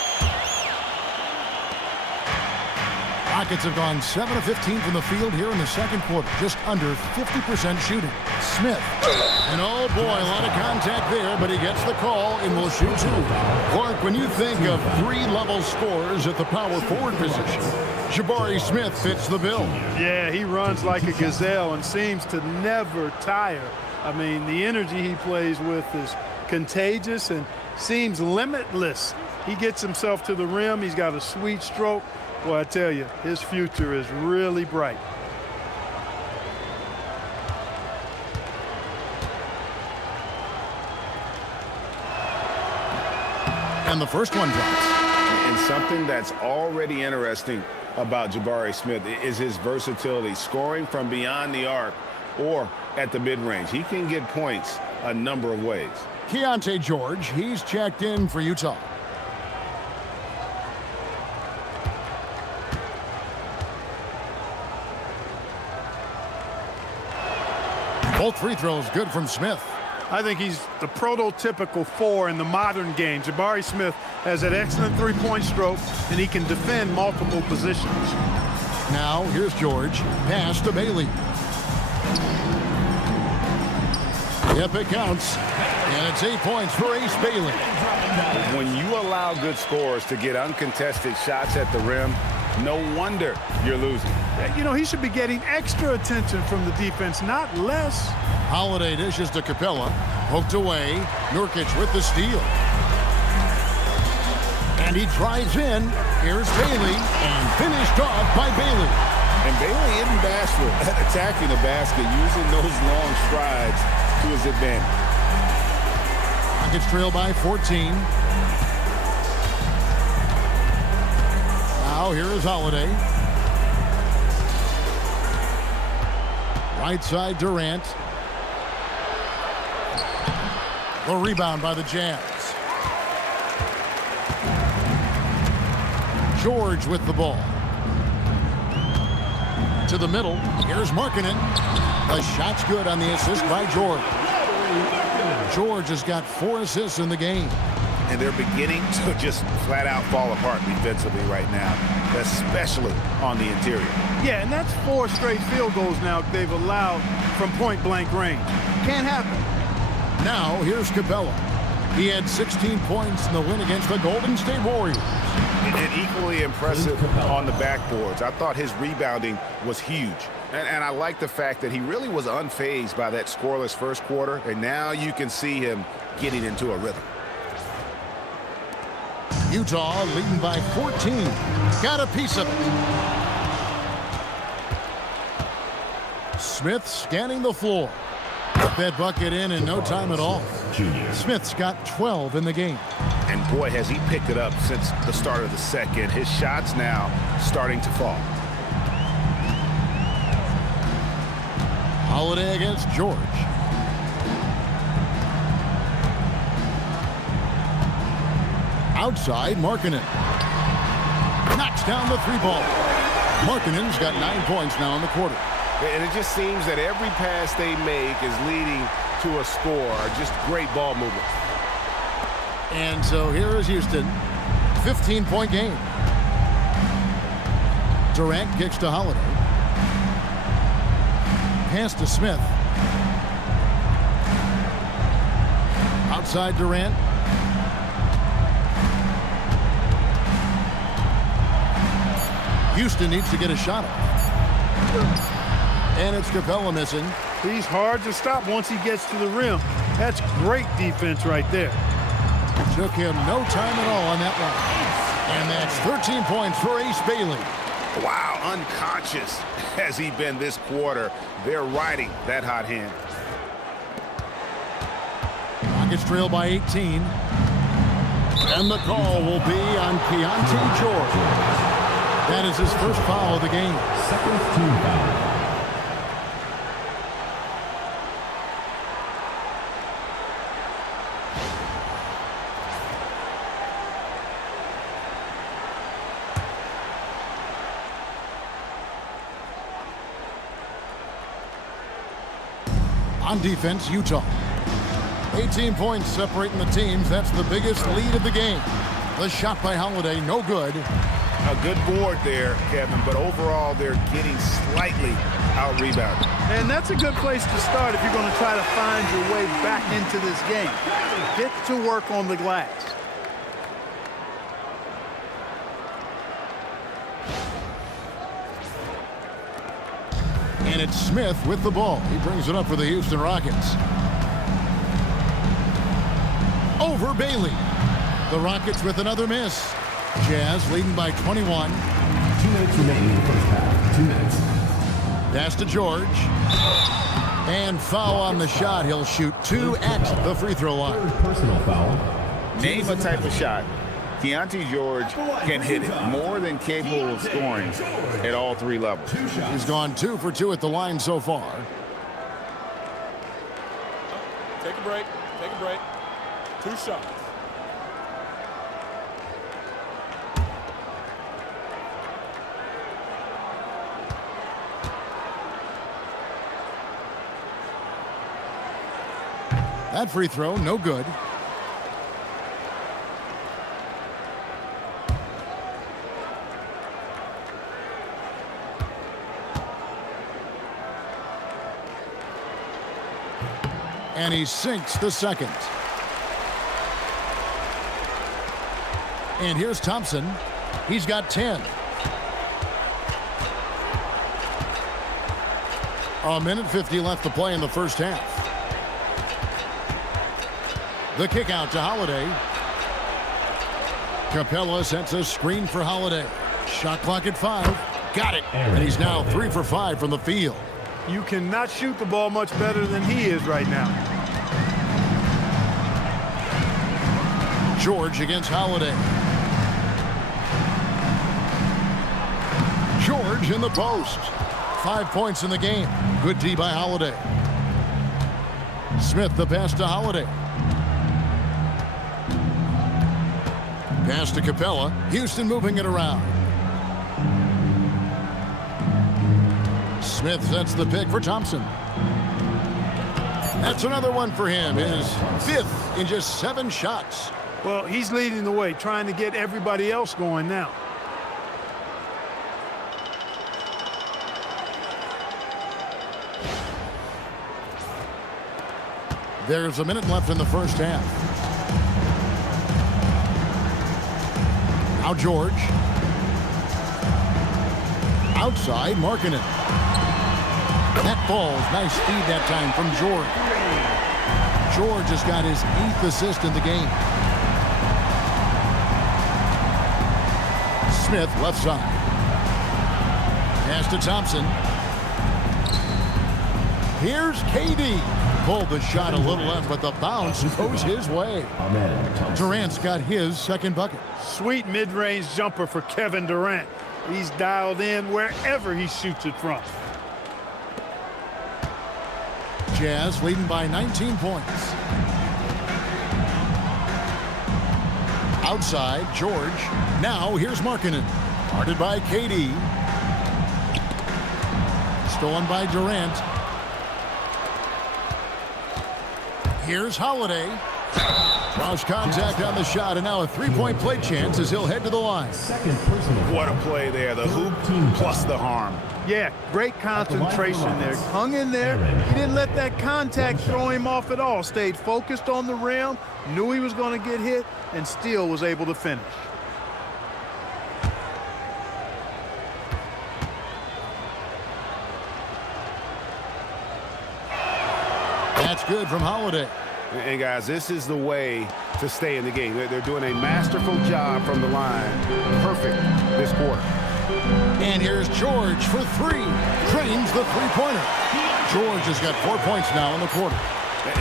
Rockets have gone 7 of 15 from the field here in the second quarter. Just under 50% shooting. Smith. And oh boy, a lot of contact there, but he gets the call and will shoot two. Clark, when you think of three-level scorers at the power forward position, Jabari Smith fits the bill. Yeah, he runs like a gazelle and seems to never tire. I mean, the energy he plays with is contagious and seems limitless. He gets himself to the rim. He's got a sweet stroke. Well, I tell you, his future is really bright. And the first one drops. And something that's already interesting about Jabari Smith is his versatility, scoring from beyond the arc or at the mid-range. He can get points a number of ways. Keontae George, he's checked in for Utah. Both free throws good from Smith. I think he's the prototypical four in the modern game. Jabari Smith has an excellent three-point stroke, and he can defend multiple positions. Now, here's George. Pass to Bailey. Yep, it counts. And it's 8 points for Ace Bailey. When you allow good scorers to get uncontested shots at the rim, no wonder you're losing. You know, he should be getting extra attention from the defense, not less. Holiday dishes to Capella. Poked away. Nurkic with the steal. And he drives in. Here's Bailey. And finished off by Bailey. And Bailey isn't bashful at attacking the basket, using those long strides to his advantage. Rockets trail by 14. Now here is Holiday. Right side Durant. The rebound by the Jazz. George with the ball. To the middle. Here's Markkanen. The shot's good on the assist by George. George has got 4 assists in the game. And they're beginning to just flat out fall apart defensively right now, especially on the interior. Yeah, and that's 4 straight field goals now they've allowed from point-blank range. Can't happen. Now, here's Capella. He had 16 points in the win against the Golden State Warriors. And equally impressive on the backboards. I thought his rebounding was huge. And I like the fact that he really was unfazed by that scoreless first quarter, and now you can see him getting into a rhythm. Utah leading by 14. Got a piece of it. Smith scanning the floor. Put that bucket in no time at all. Smith's got 12 in the game. And boy, has he picked it up since the start of the second. His shots now starting to fall. Holiday against George. Outside, Markkanen. Knocks down the 3-ball. Markkanen's got 9 points now in the quarter. And it just seems that every pass they make is leading to a score. Just great ball movement. And so here is Houston. 15-point game. Durant kicks to Holiday. Pass to Smith. Outside Durant. Houston needs to get a shot off. And it's Capella missing. He's hard to stop once he gets to the rim. That's great defense right there. Took him no time at all on that one. And that's 13 points for Ace Bailey. Wow, unconscious has he been this quarter. They're riding that hot hand. Rockets trail by 18. And the call will be on Keontae George. That is his first foul of the game. Second team foul. On defense, Utah. 18 points separating the teams. That's the biggest lead of the game. The shot by Holiday, no good. A good board there, Kevin, but overall they're getting slightly out-rebounded. And that's a good place to start if you're going to try to find your way back into this game. Get to work on the glass. And it's Smith with the ball. He brings it up for the Houston Rockets. Over Bailey. The Rockets with another miss. Jazz leading by 21. 2 minutes remaining in the first half. 2 minutes. Pass to George. And foul on the shot. He'll shoot 2 at the free throw line. Third personal foul. Name a type of shot Keontae George can hit it, more than capable of scoring at all 3 levels. He's gone 2 for 2 at the line so far. Take a break. Take a break. 2 shots. That free throw, no good. And he sinks the second. And here's Thompson. He's got 10. A minute 50 left to play in the first half. The kick out to Holiday. Capella sets a screen for Holiday. Shot clock at 5. Got it. And he's now 3 for 5 from the field. You cannot shoot the ball much better than he is right now. George against Holiday. George in the post. 5 points in the game. Good D by Holiday. Smith the pass to Holiday. Pass to Capella. Houston moving it around. Smith sets the pick for Thompson. That's another one for him. His 5th in just 7 shots. Well, he's leading the way, trying to get everybody else going now. There's a minute left in the first half. Now George. Outside, Markkanen. That falls. Nice speed that time from George. George has got his 8th assist in the game. Smith, left side. Pass to Thompson. Here's KD. Pulled the shot a little left, but the bounce goes his way. Durant's got his 2nd bucket. Sweet mid-range jumper for Kevin Durant. He's dialed in wherever he shoots it from. Jazz leading by 19 points. Outside, George. Now here's Markkanen. Guarded by KD. Stolen by Durant. Here's Holiday. Draws contact on the shot, and now a three-point play chance as he'll head to the line. Second personal. What a play there. The hoop plus the harm. Yeah, great concentration there. Hung in there. He didn't let that contact throw him off at all. Stayed focused on the rim, knew he was going to get hit, and still was able to finish. That's good from Holiday. And guys, this is the way to stay in the game. They're doing a masterful job from the line. Perfect this quarter. And here's George for three. Drains the three-pointer. George has got 4 points now in the quarter.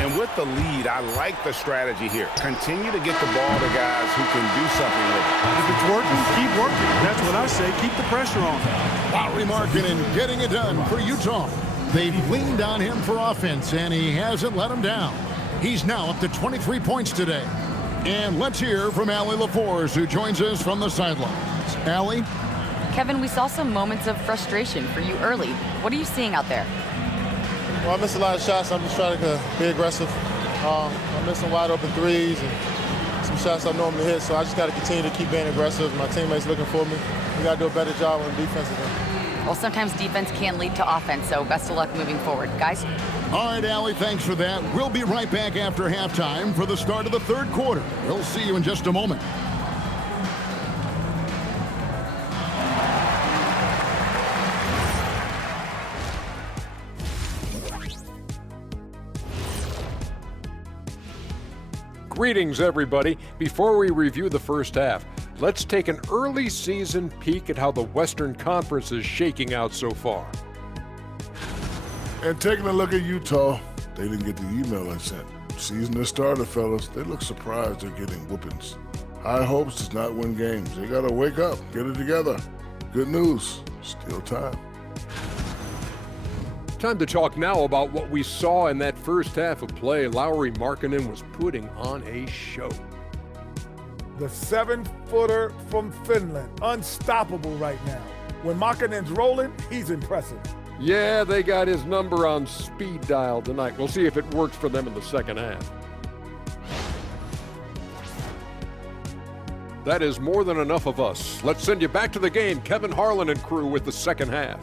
And with the lead, I like the strategy here. Continue to get the ball to guys who can do something with it. If it's working, keep working. That's what I say. Keep the pressure on. Lauri Markkanen getting it done for Utah. They've leaned on him for offense, and he hasn't let him down. He's now up to 23 points today. And let's hear from Allie LaForce, who joins us from the sidelines. Allie? Kevin, we saw some moments of frustration for you early. What are you seeing out there? Well, I missed a lot of shots. I'm just trying to be aggressive. I'm missing wide open threes and some shots I normally hit, so I just got to continue to keep being aggressive. My teammates looking for me. We got to do a better job on the defensive end. Well, sometimes defense can lead to offense, so best of luck moving forward. Guys? All right, Allie, thanks for that. We'll be right back after halftime for the start of the third quarter. We'll see you in just a moment. Greetings, everybody. Before we review the first half, let's take an early season peek at how the Western Conference is shaking out so far. And taking a look at Utah, they didn't get the email I sent. Season has started, fellas. They look surprised they're getting whoopings. High hopes does not win games. They gotta wake up, get it together. Good news, still time. Time to talk now about what we saw in that first half of play. Lauri Markkanen was putting on a show. The 7-footer from Finland, unstoppable right now. When Markkanen's rolling, he's impressive. Yeah, they got his number on speed dial tonight. We'll see if it works for them in the second half. That is more than enough of us. Let's send you back to the game. Kevin Harlan and crew with the second half.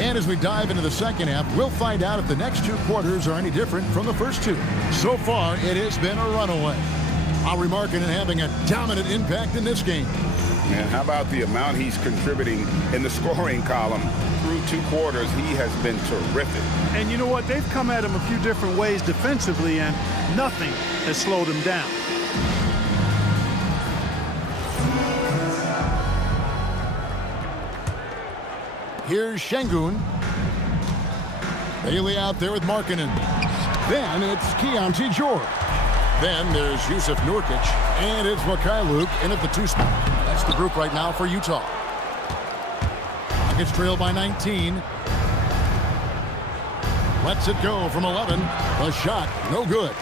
And as we dive into the second half, we'll find out if the next two quarters are any different from the first two. So far, it has been a runaway. Lauri Markkanen having a dominant impact in this game. Man, how about the amount he's contributing in the scoring column? Through two quarters, he has been terrific. And you know what? They've come at him a few different ways defensively, and nothing has slowed him down. Here's Şengün. Bailey out there with Markkanen. Then it's Keontae George. Then there's Jusuf Nurkic. And it's Mikhailuk in at the two spot. That's the group right now for Utah. Rockets trail by 19. Lets it go from 11. The shot, no good.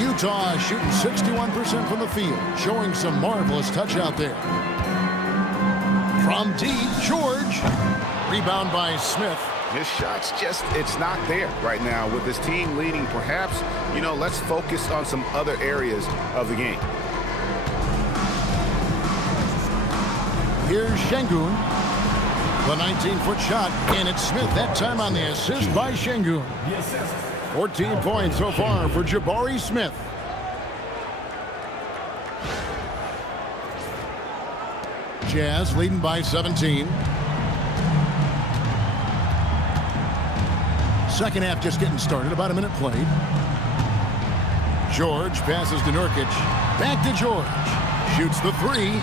Utah shooting 61% from the field, showing some marvelous touch out there. From deep, George. Rebound by Smith. His shot's just, it's not there right now. With his team leading, perhaps, let's focus on some other areas of the game. Here's Şengün. The 19-foot shot, and it's Smith that time on the assist by Şengün. 14 points so far for Jabari Smith. Jazz leading by 17. Second half just getting started, about a minute played. George passes to Nurkic. Back to George. Shoots the three.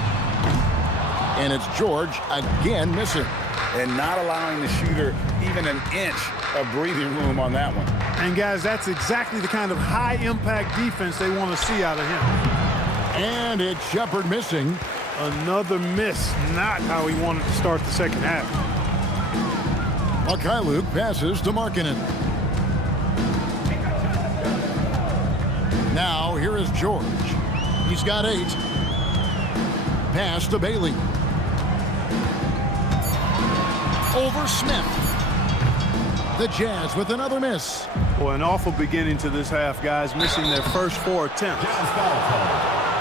And it's George again missing. And not allowing the shooter even an inch of breathing room on that one. And guys, that's exactly the kind of high-impact defense they want to see out of him. And it's Shepard missing. Another miss. Not how he wanted to start the second half. Mikhailuk passes to Markkanen. Now, here is George. He's got 8. Pass to Bailey. Over Smith. The Jazz with another miss. Boy, an awful beginning to this half, guys, missing their first 4 attempts.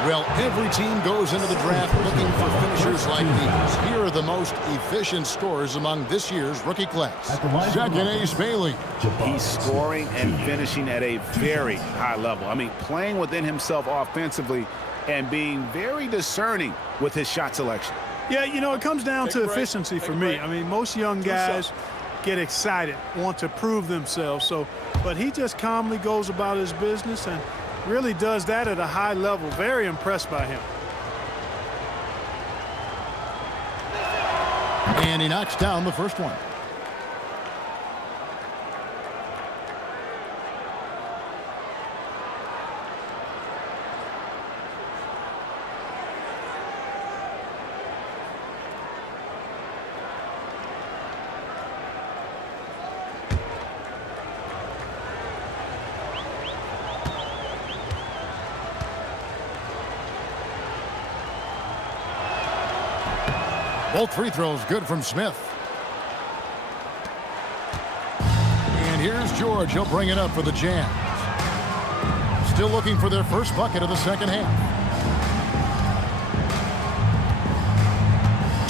Well, every team goes into the draft looking for finishers like these. Here are the most efficient scorers among this year's rookie class. Second ace, Bailey. He's scoring and finishing at a very high level. I mean, playing within himself offensively and being very discerning with his shot selection. Yeah, you know, it comes down to efficiency for me. I mean, most young guys get excited, want to prove themselves. But he just calmly goes about his business and really does that at a high level. Very impressed by him. And he knocks down the first one. Both free throws good from Smith. And here's George. He'll bring it up for the Jazz. Still looking for their first bucket of the second half.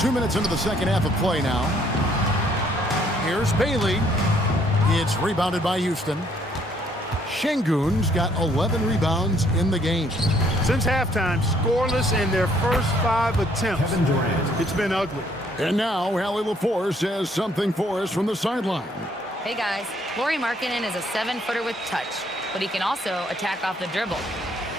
2 minutes into the second half of play now. Here's Bailey. It's rebounded by Houston. Şengün's got 11 rebounds in the game. Since halftime, scoreless in their first 5 attempts. It's been ugly. And now, Allie LaForce has something for us from the sideline. Hey, guys. Lauri Markkanen is a 7-footer with touch, but he can also attack off the dribble.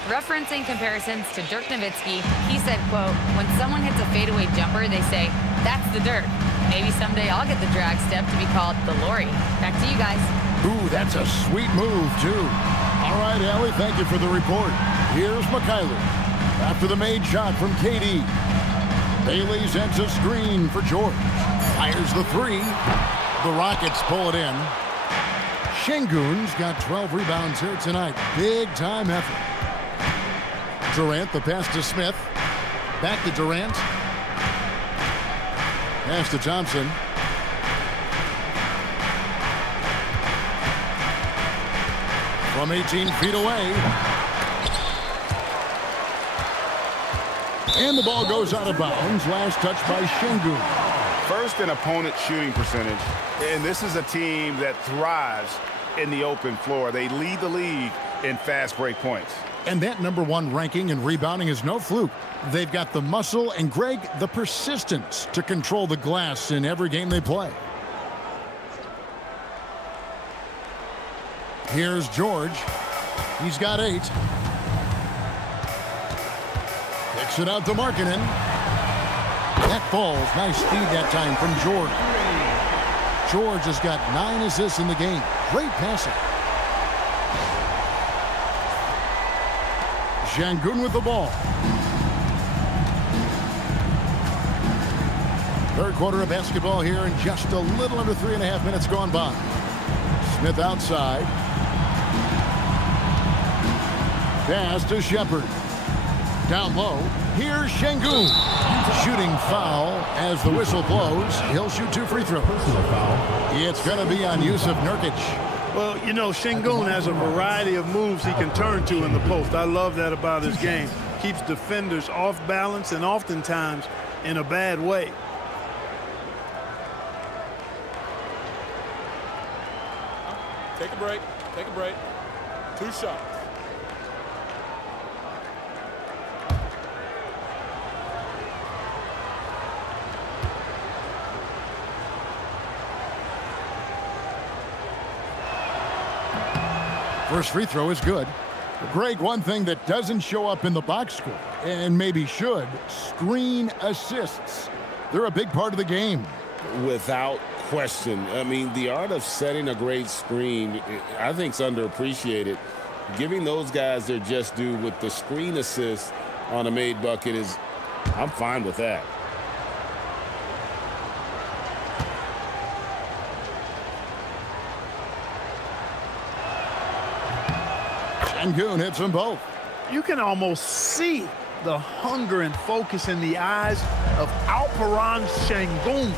Referencing comparisons to Dirk Nowitzki, he said, quote, when someone hits a fadeaway jumper, they say, that's the Dirk. Maybe someday I'll get the drag step to be called the Lauri. Back to you guys. Ooh, that's a sweet move, too. All right, Allie, thank you for the report. Here's McKayler. After the made shot from KD. Bailey sends a screen for George. Fires the 3. The Rockets pull it in. Şengün's got 12 rebounds here tonight. Big-time effort. Durant, the pass to Smith. Back to Durant. Pass to Thompson. From 18 feet away. And the ball goes out of bounds. Last touch by Şengün. First in opponent shooting percentage. And this is a team that thrives in the open floor. They lead the league in fast break points. And that #1 ranking in rebounding is no fluke. They've got the muscle and, Greg, the persistence to control the glass in every game they play. Here's George. He's got 8. Kicks it out to Markkanen. That falls. Nice speed that time from George. George has got 9 assists in the game. Great passing. Şengün with the ball. Third quarter of basketball here, and just a little under 3.5 minutes gone by. Smith outside. Pass to Shepard. Down low. Here's Şengün. Shooting foul as the whistle blows. He'll shoot 2 free throws. It's going to be on Jusuf Nurkic. Well, you know, Şengün has a variety of moves he can turn to in the post. I love that about his game. Keeps defenders off balance and oftentimes in a bad way. Take a break. Take a break. 2 shots. First free throw is good. Greg, one thing that doesn't show up in the box score, and maybe should, screen assists. They're a big part of the game. Without question. I mean, the art of setting a great screen, I think, is underappreciated. Giving those guys their just due with the screen assist on a made bucket is, I'm fine with that. Şengün hits them both. You can almost see the hunger and focus in the eyes of Alperen Şengün.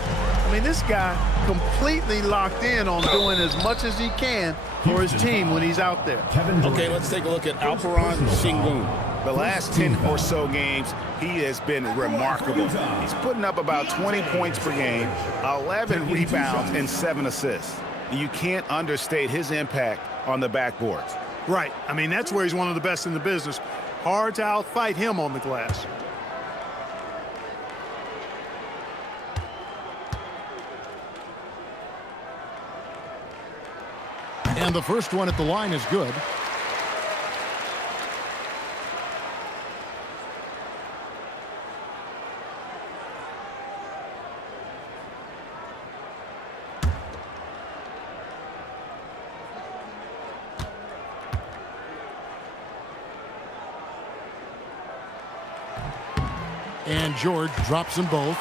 I mean, this guy completely locked in on doing as much as he can for his team when he's out there. Okay, let's take a look at Alperen Şengün. The last 10 or so games, he has been remarkable. He's putting up about 20 points per game, 11 rebounds, and 7 assists. You can't understate his impact on the backboards. Right. I mean, that's where he's one of the best in the business. Hard to outfight him on the glass. And the first one at the line is good. And George drops them both.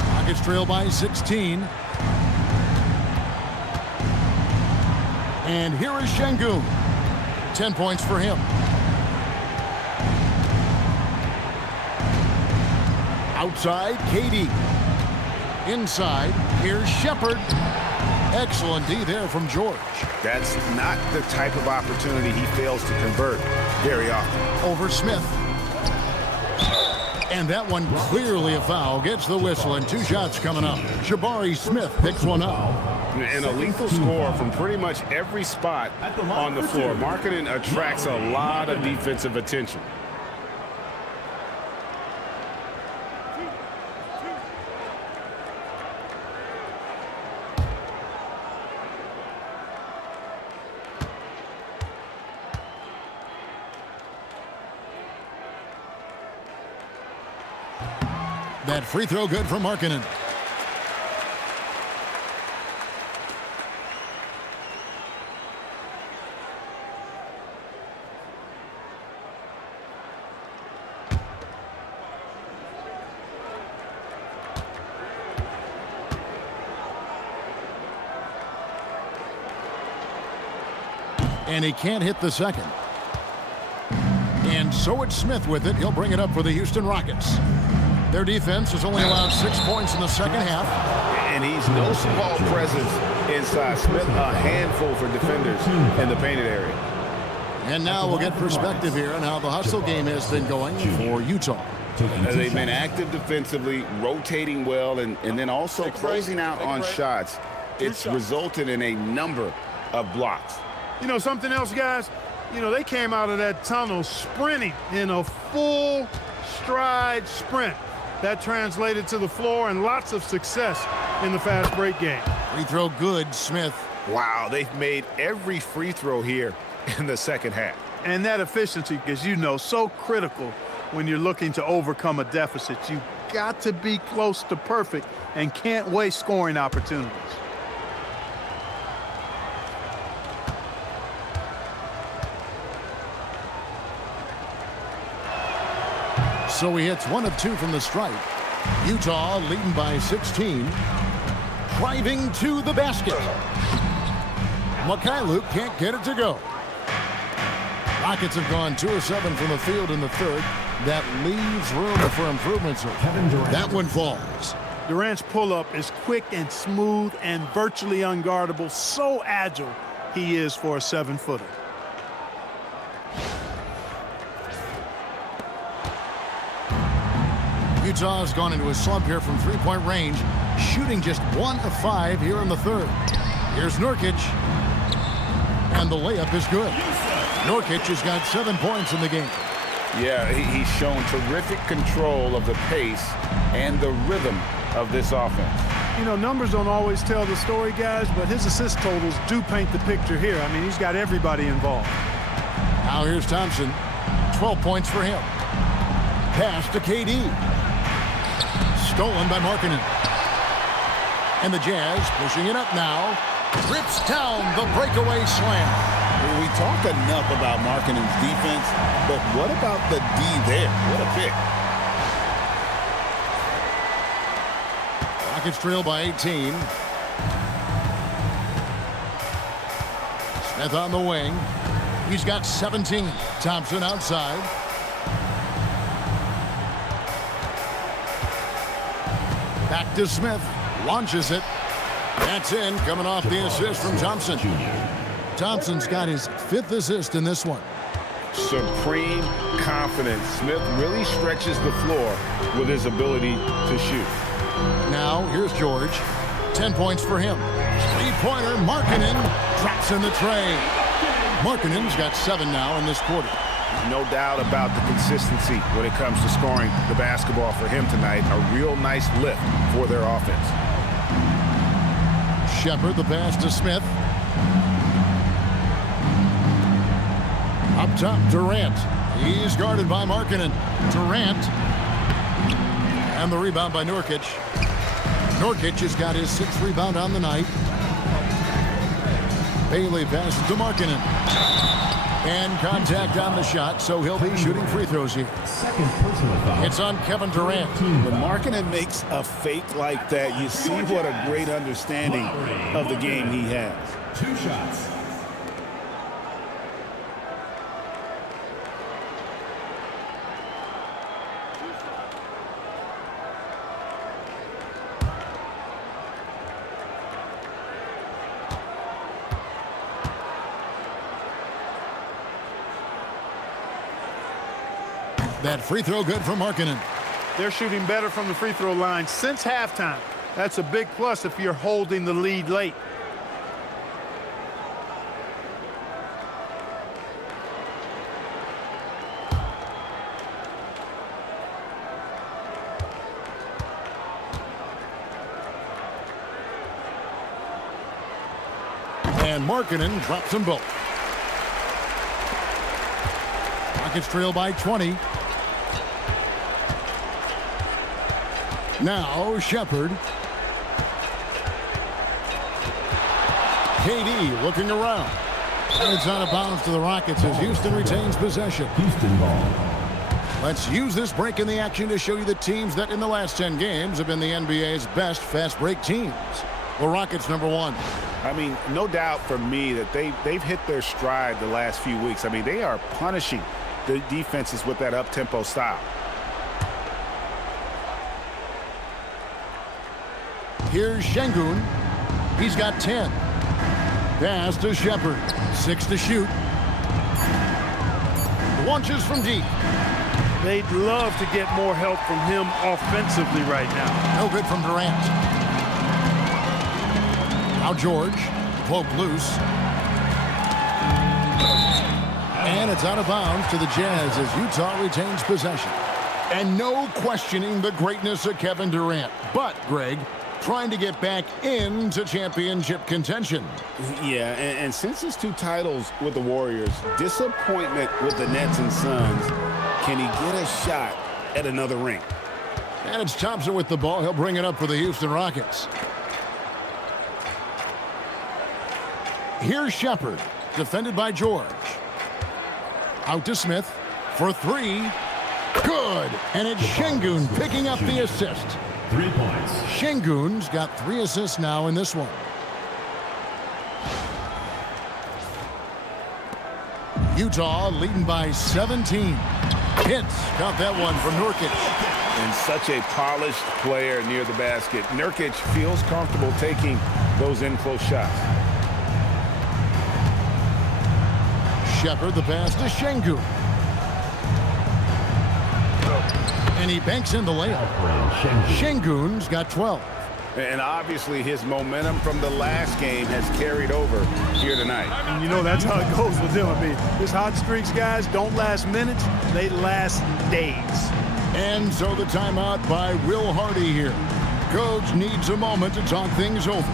Rockets trail by 16. And here is Şengün. 10 points for him. Outside, KD. Inside, here's Shepherd. Excellent D there from George. That's not the type of opportunity he fails to convert very often. Over Smith. And that one clearly a foul. Gets the whistle and 2 shots coming up. Jabari Smith picks one up. And a lethal score from pretty much every spot on the floor. Markkanen attracts a lot of defensive attention. That free throw good for Markkanen. And he can't hit the second. And so it's Smith with it. He'll bring it up for the Houston Rockets. Their defense has only allowed 6 points in the second half. And he's no small presence inside. Smith a handful for defenders in the painted area. And now we'll get perspective here on how the hustle game has been going for Utah. They've been active defensively, rotating well, and then also closing out on shots. It's resulted in a number of blocks. You know, something else, guys? You know, they came out of that tunnel sprinting in a full stride sprint. That translated to the floor and lots of success in the fast break game. Free throw good, Smith. Wow, they've made every free throw here in the second half. And that efficiency, as you know, so critical when you're looking to overcome a deficit. You've got to be close to perfect and can't waste scoring opportunities. So he hits 1 of 2 from the stripe. Utah leading by 16. Driving to the basket. Mikhailuk can't get it to go. Rockets have gone 2 of 7 from the field in the third. That leaves room for improvements. That one falls. Durant's pull-up is quick and smooth and virtually unguardable. So agile he is for a 7-footer. Utah has gone into a slump here from three-point range, shooting just 1 of 5 here in the third. Here's Nurkic, and the layup is good. Nurkic has got 7 points in the game. Yeah, he's shown terrific control of the pace and the rhythm of this offense. You know, numbers don't always tell the story, guys, but his assist totals do paint the picture here. I mean, he's got everybody involved. Now here's Thompson. 12 points for him. Pass to KD. Stolen by Markkanen. And the Jazz pushing it up now. Rips down the breakaway slam. We talk enough about Markkanen's defense, but what about the D there? What a pick. Rockets trail by 18. Smith on the wing. He's got 17. Thompson outside. Back to Smith. Launches it. That's in, coming off the assist from Thompson. Thompson's got his 5th assist in this one. Supreme confidence. Smith really stretches the floor with his ability to shoot. Now, here's George. 10 points for him. Three-pointer, Markkanen drops in the tray. Markkanen's got 7 now in this quarter. No doubt about the consistency when it comes to scoring the basketball for him tonight. A real nice lift for their offense. Shepard, the pass to Smith. Up top, Durant. He's guarded by Markkanen. Durant. And the rebound by Nurkic. Nurkic has got his 6th rebound on the night. Bailey passes to Markkanen. And contact on the shot, so he'll be shooting free throws here. Second personal foul. It's on Kevin Durant. When Markkanen makes a fake like that, you see what a great understanding of the game he has. 2 shots. That free throw good for Markkanen. They're shooting better from the free throw line since halftime. That's a big plus if you're holding the lead late. And Markkanen drops them both. Rockets trail by 20. Now Shepard. KD looking around. And it's out of bounds to the Rockets as Houston retains possession. Houston ball. Let's use this break in the action to show you the teams that in the last 10 games have been the NBA's best fast break teams. The Rockets #1. I mean, no doubt for me that they've hit their stride the last few weeks. I mean, they are punishing the defenses with that up-tempo style. Here's Şengün. He's got 10. Pass to Shepard. 6 to shoot. Launches from deep. They'd love to get more help from him offensively right now. No good from Durant. Now George. Poke loose. And it's out of bounds to the Jazz as Utah retains possession. And no questioning the greatness of Kevin Durant. But, Greg, trying to get back into championship contention. Yeah, and since his 2 titles with the Warriors, disappointment with the Nets and Suns, can he get a shot at another ring? And it's Thompson with the ball. He'll bring it up for the Houston Rockets. Here's Shepard, defended by George. Out to Smith for 3. Good. And it's Şengün picking up the assist. 3 points. Şengün's got 3 assists now in this one. Utah leading by 17. Hits. Got that one from Nurkic. And such a polished player near the basket. Nurkic feels comfortable taking those in-close shots. Shepard, the pass to Şengün. And he banks in the layup. Şengün's got 12. And obviously his momentum from the last game has carried over here tonight. And you know that's how it goes with him. I mean, his hot streaks, guys, don't last minutes. They last days. And so the timeout by Will Hardy here. Coach needs a moment to talk things over.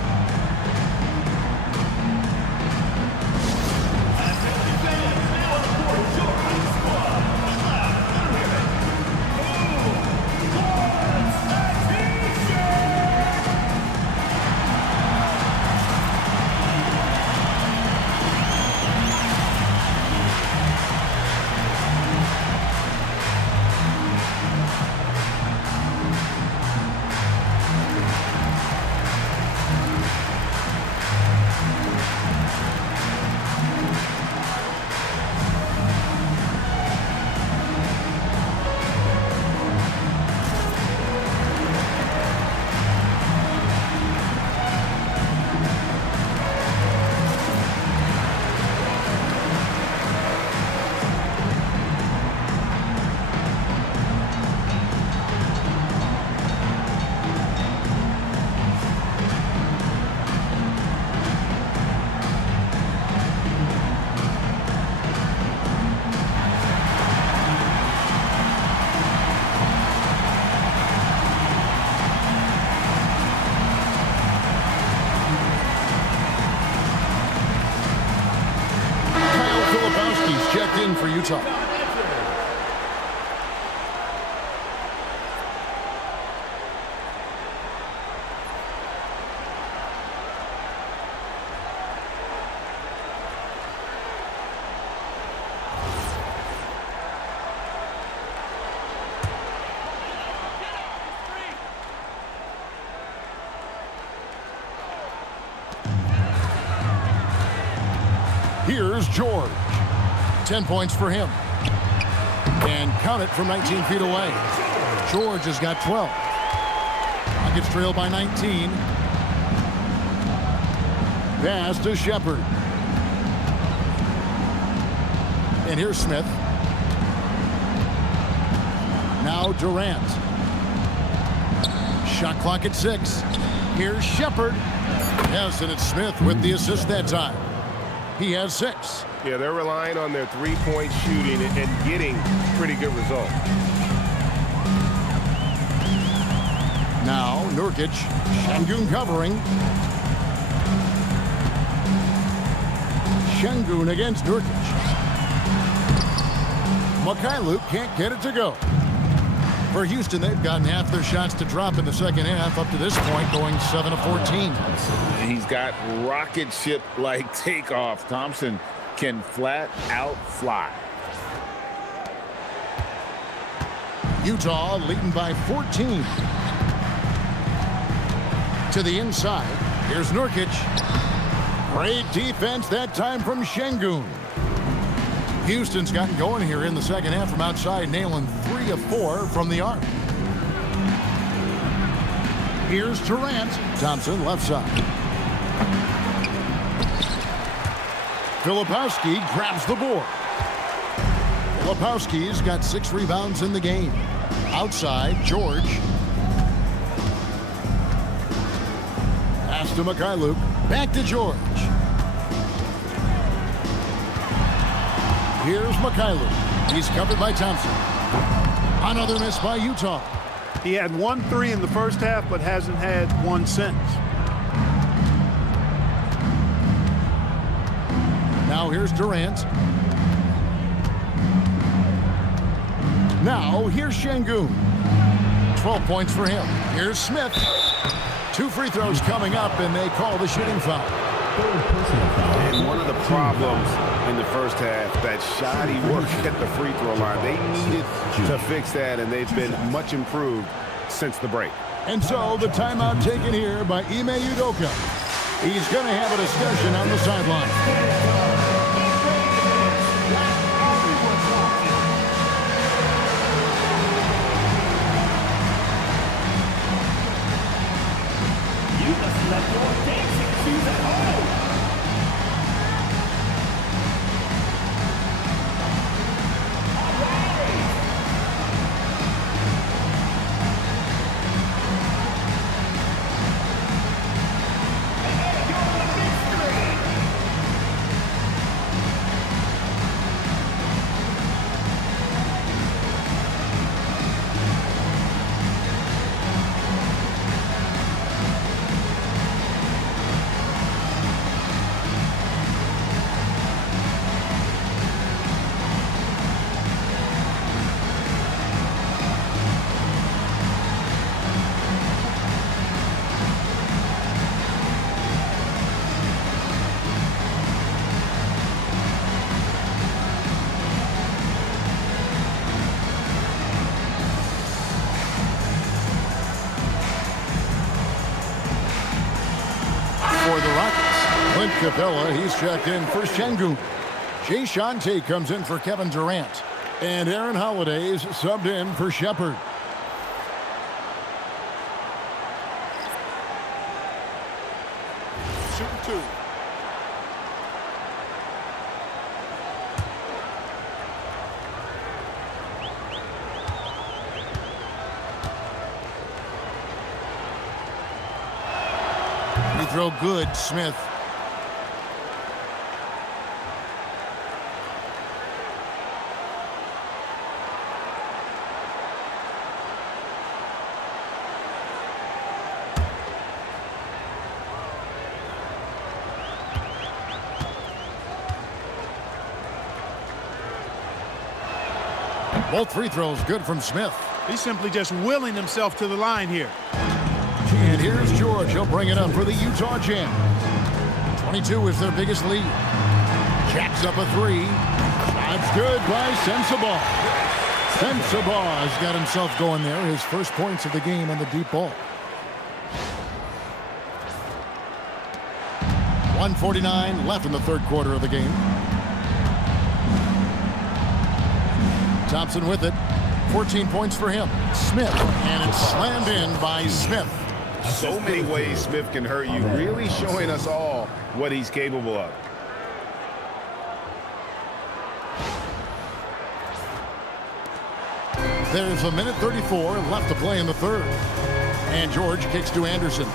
Utah. Here's George. 10 points for him. And count it from 19 feet away. George has got 12. Rockets trail by 19. Pass to Shepard. And here's Smith. Now Durant. Shot clock at 6. Here's Shepard. Yes, and it's Smith with the assist that time. He has 6. Yeah, they're relying on their three-point shooting and getting pretty good results. Now Nurkic, Şengün covering. Şengün against Nurkic. Mikhailuk can't get it to go. For Houston, they've gotten half their shots to drop in the second half up to this point, going 7 of 14. He's got rocket ship-like takeoff. Thompson can flat out fly. Utah leading by 14. To the inside. Here's Nurkic. Great defense that time from Şengün. Houston's gotten going here in the second half from outside, nailing 3 of 4 from the arc. Here's Durant. Thompson left side. Filipowski grabs the board. Filipowski's got 6 rebounds in the game. Outside, George. Pass to Mikhailuk. Back to George. Here's Mikhailuk. He's covered by Thompson. Another miss by Utah. He had 1 3 in the first half, but hasn't had one since. Now here's Durant. Now here's Şengün. 12 points for him. Here's Smith. 2 free throws coming up, and they call the shooting foul. And one of the problems in the first half, that shoddy work at the free throw line. They needed to fix that, and they've been much improved since the break. And so the timeout taken here by Ime Udoka. He's going to have a discussion on the sideline. Let your dancing shoes at home. For the Rockets, Clint Capella, he's checked in for Şengün. Jay Shante comes in for Kevin Durant. And Aaron Holiday's subbed in for Shepard. Shooting 2. Free throw good, Smith. Both free throws good from Smith. He's simply just willing himself to the line here. And here's George. He'll bring it up for the Utah Jam. 22 is their biggest lead. Jacks up a three. Shot's good by Sensabaugh. Sensabaugh has got himself going there. His first points of the game on the deep ball. 1:49 left in the third quarter of the game. Thompson with it. 14 points for him. Smith, and it's slammed in by Smith. So many ways Smith can hurt you, really showing us all what he's capable of. There's a minute 34 left to play in the third. And George kicks to Anderson.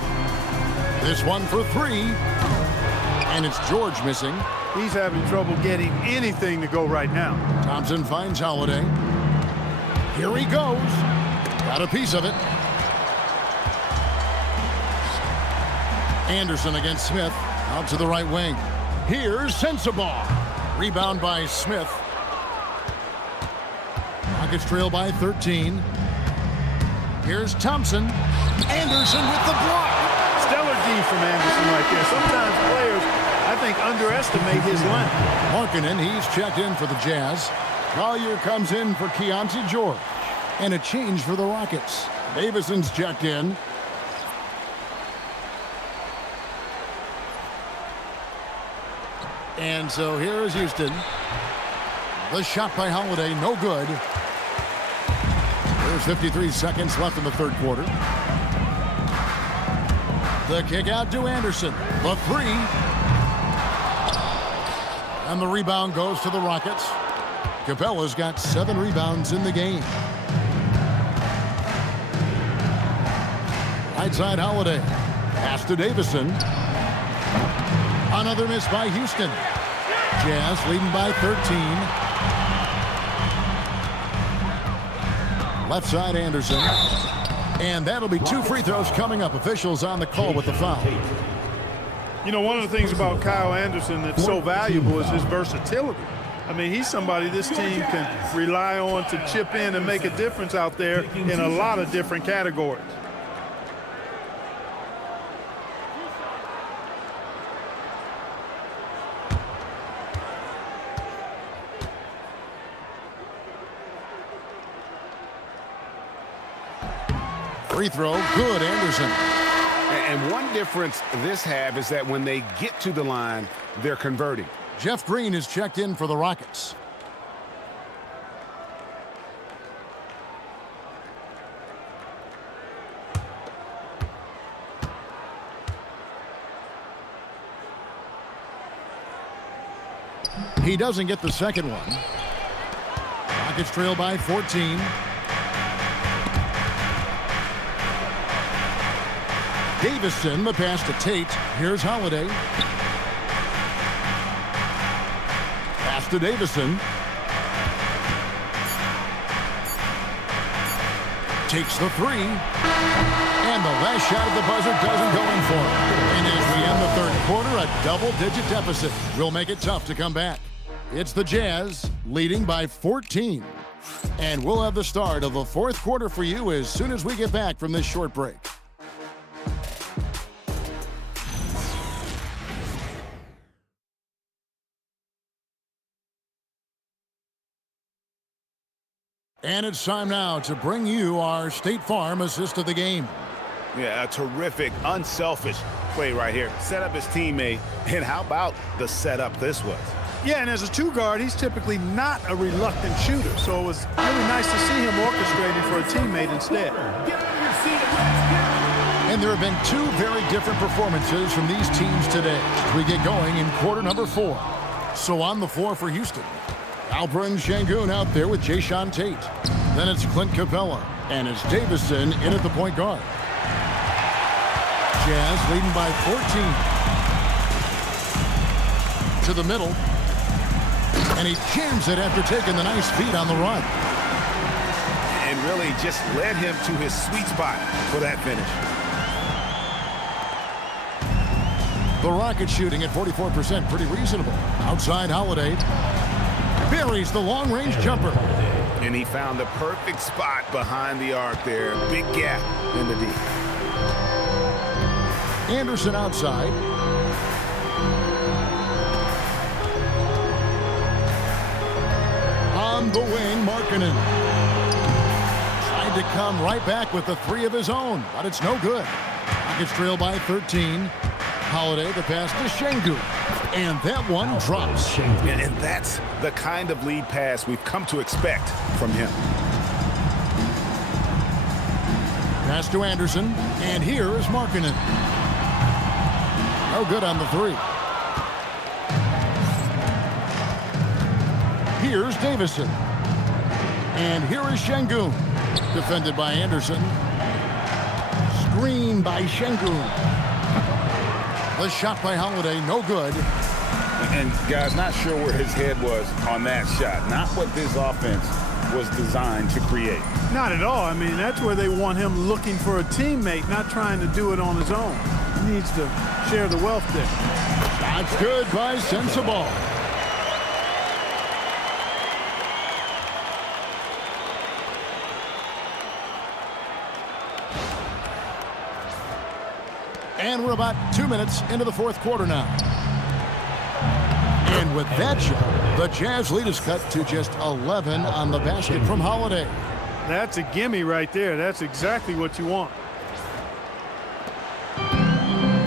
This one for three. And it's George missing. He's having trouble getting anything to go right now. Thompson finds Holiday. Here he goes. Got a piece of it. Anderson against Smith. Out to the right wing. Here's Sensabaugh. Rebound by Smith. Rockets trail by 13. Here's Thompson. Anderson with the block. Stellar D from Anderson right there. Sometimes players, I think, underestimate his length. Markkanen, he's checked in for the Jazz. Collier comes in for Keontae George. And a change for the Rockets. Davison's checked in. And so here is Houston. The shot by Holiday, no good. There's 53 seconds left in the third quarter. The kick out to Anderson. The three. And the rebound goes to the Rockets. Capella's got 7 rebounds in the game. Right side Holiday. Pass to Davison. Another miss by Houston. Jazz leading by 13. Left side Anderson. And that'll be 2 free throws coming up. Officials on the call with the foul. You know, one of the things about Kyle Anderson that's so valuable is his versatility. I mean, he's somebody this team can rely on to chip in and make a difference out there in a lot of different categories. Free throw, good, Anderson. And one difference this have is that when they get to the line, they're converting. Jeff Green is checked in for the Rockets. He doesn't get the second one. Rockets trail by 14. Davison, the pass to Tate. Here's Holiday. Pass to Davison. Takes the three. And the last shot at the buzzer doesn't go in for him. And as we end the third quarter, a double-digit deficit will make it tough to come back. It's the Jazz leading by 14. And we'll have the start of the fourth quarter for you as soon as we get back from this short break. And it's time now to bring you our State Farm assist of the game. Yeah, a terrific, unselfish play right here. Set up his teammate, and how about the setup this was? Yeah, and as a two guard, he's typically not a reluctant shooter, so it was really nice to see him orchestrating for a teammate instead. And there have been 2 very different performances from these teams today as we get going in quarter number 4. So on the floor for Houston, Alperen Sengun out there with Jayshawn Tate. Then it's Clint Capella, and it's Davison in at the point guard. Jazz leading by 14. To the middle. And he jams it after taking the nice feed on the run. And really just led him to his sweet spot for that finish. The Rockets shooting at 44%, pretty reasonable. Outside Holiday. Buries the long-range jumper. And he found the perfect spot behind the arc there. Big gap in the D. Anderson outside. On the wing, Markkanen. Tried to come right back with the three of his own, but it's no good. Rockets trail by 13. Holiday, the pass to Şengün. And that one drops. And that's the kind of lead pass we've come to expect from him. Pass to Anderson. And here is Markkanen. No good on the three. Here's Davison. And here is Şengün. Defended by Anderson. Screen by Şengün. The shot by Holiday, no good. And guys, not sure where his head was on that shot. Not what this offense was designed to create. Not at all. I mean, that's where they want him looking for a teammate, not trying to do it on his own. He needs to share the wealth there. That's good by Sensabaugh. And we're about 2 minutes into the fourth quarter now. And with that shot, the Jazz lead is cut to just 11 on the basket from Holiday. That's a gimme right there. That's exactly what you want.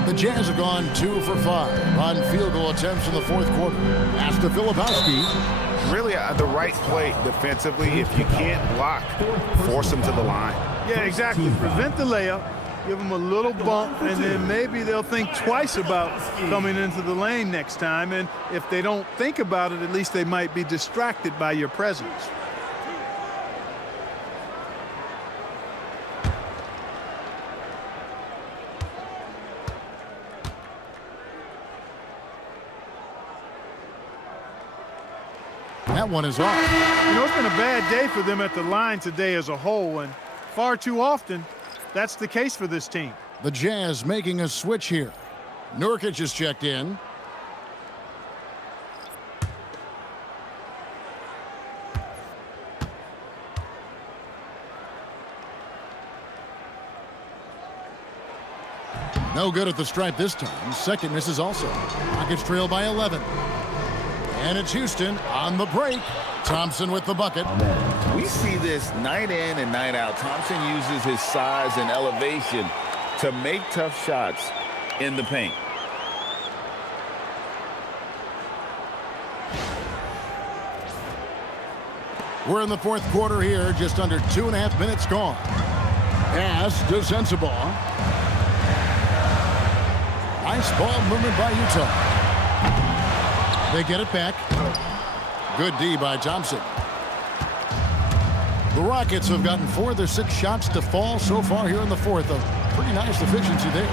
The Jazz have gone 2 for 5 on field goal attempts in the fourth quarter. Pass to Filipowski. Really the right play defensively. If you can't block, force him to the line. Yeah, exactly. Prevent the layup. Give them a little bump, and then maybe they'll think twice about coming into the lane next time. And if they don't think about it, at least they might be distracted by your presence. That one is off. You know, it's been a bad day for them at the line today as a whole, and far too often, that's the case for this team. The Jazz making a switch here. Nurkic is checked in. No good at the stripe this time. Second misses also. Rockets trail by 11. And it's Houston on the break. Thompson with the bucket. We see this night in and night out. Thompson uses his size and elevation to make tough shots in the paint. We're in the fourth quarter here, just under 2.5 minutes gone. Pass to Sensabaugh. Nice ball movement by Utah. They get it back. Good D by Thompson. The Rockets have gotten 4 of their 6 shots to fall so far here in the fourth. A pretty nice efficiency there.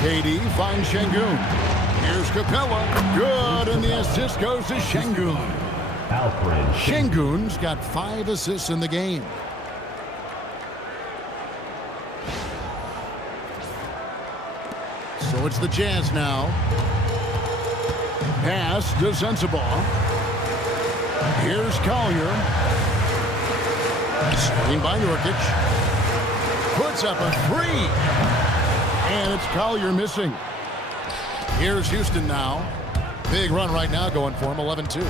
KD finds Şengün. Here's Capella. Good, and the assist goes to Şengün. Şengün's got 5 assists in the game. So it's the Jazz now. Pass to Sensabaugh. Here's Collier. Screen by Nurkic. Puts up a 3. And it's Collier missing. Here's Houston now. Big run right now going for him, 11-2.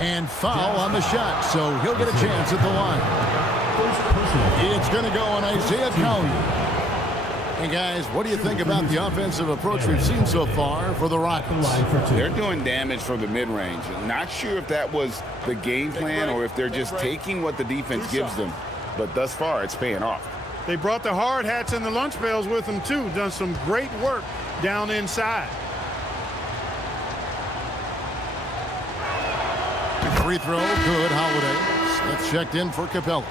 And foul on the shot, so he'll get a chance at the line. It's going to go on Isaiah Collier. And guys, what do you think about the offensive approach we've seen so far for the Rockets? They're doing damage from the mid-range. Not sure if that was the game plan or if they're just taking what the defense gives them. But thus far, it's paying off. They brought the hard hats and the lunch pails with them, too. Done some great work down inside. Free throw, good. Holiday. Smith checked in for Capella.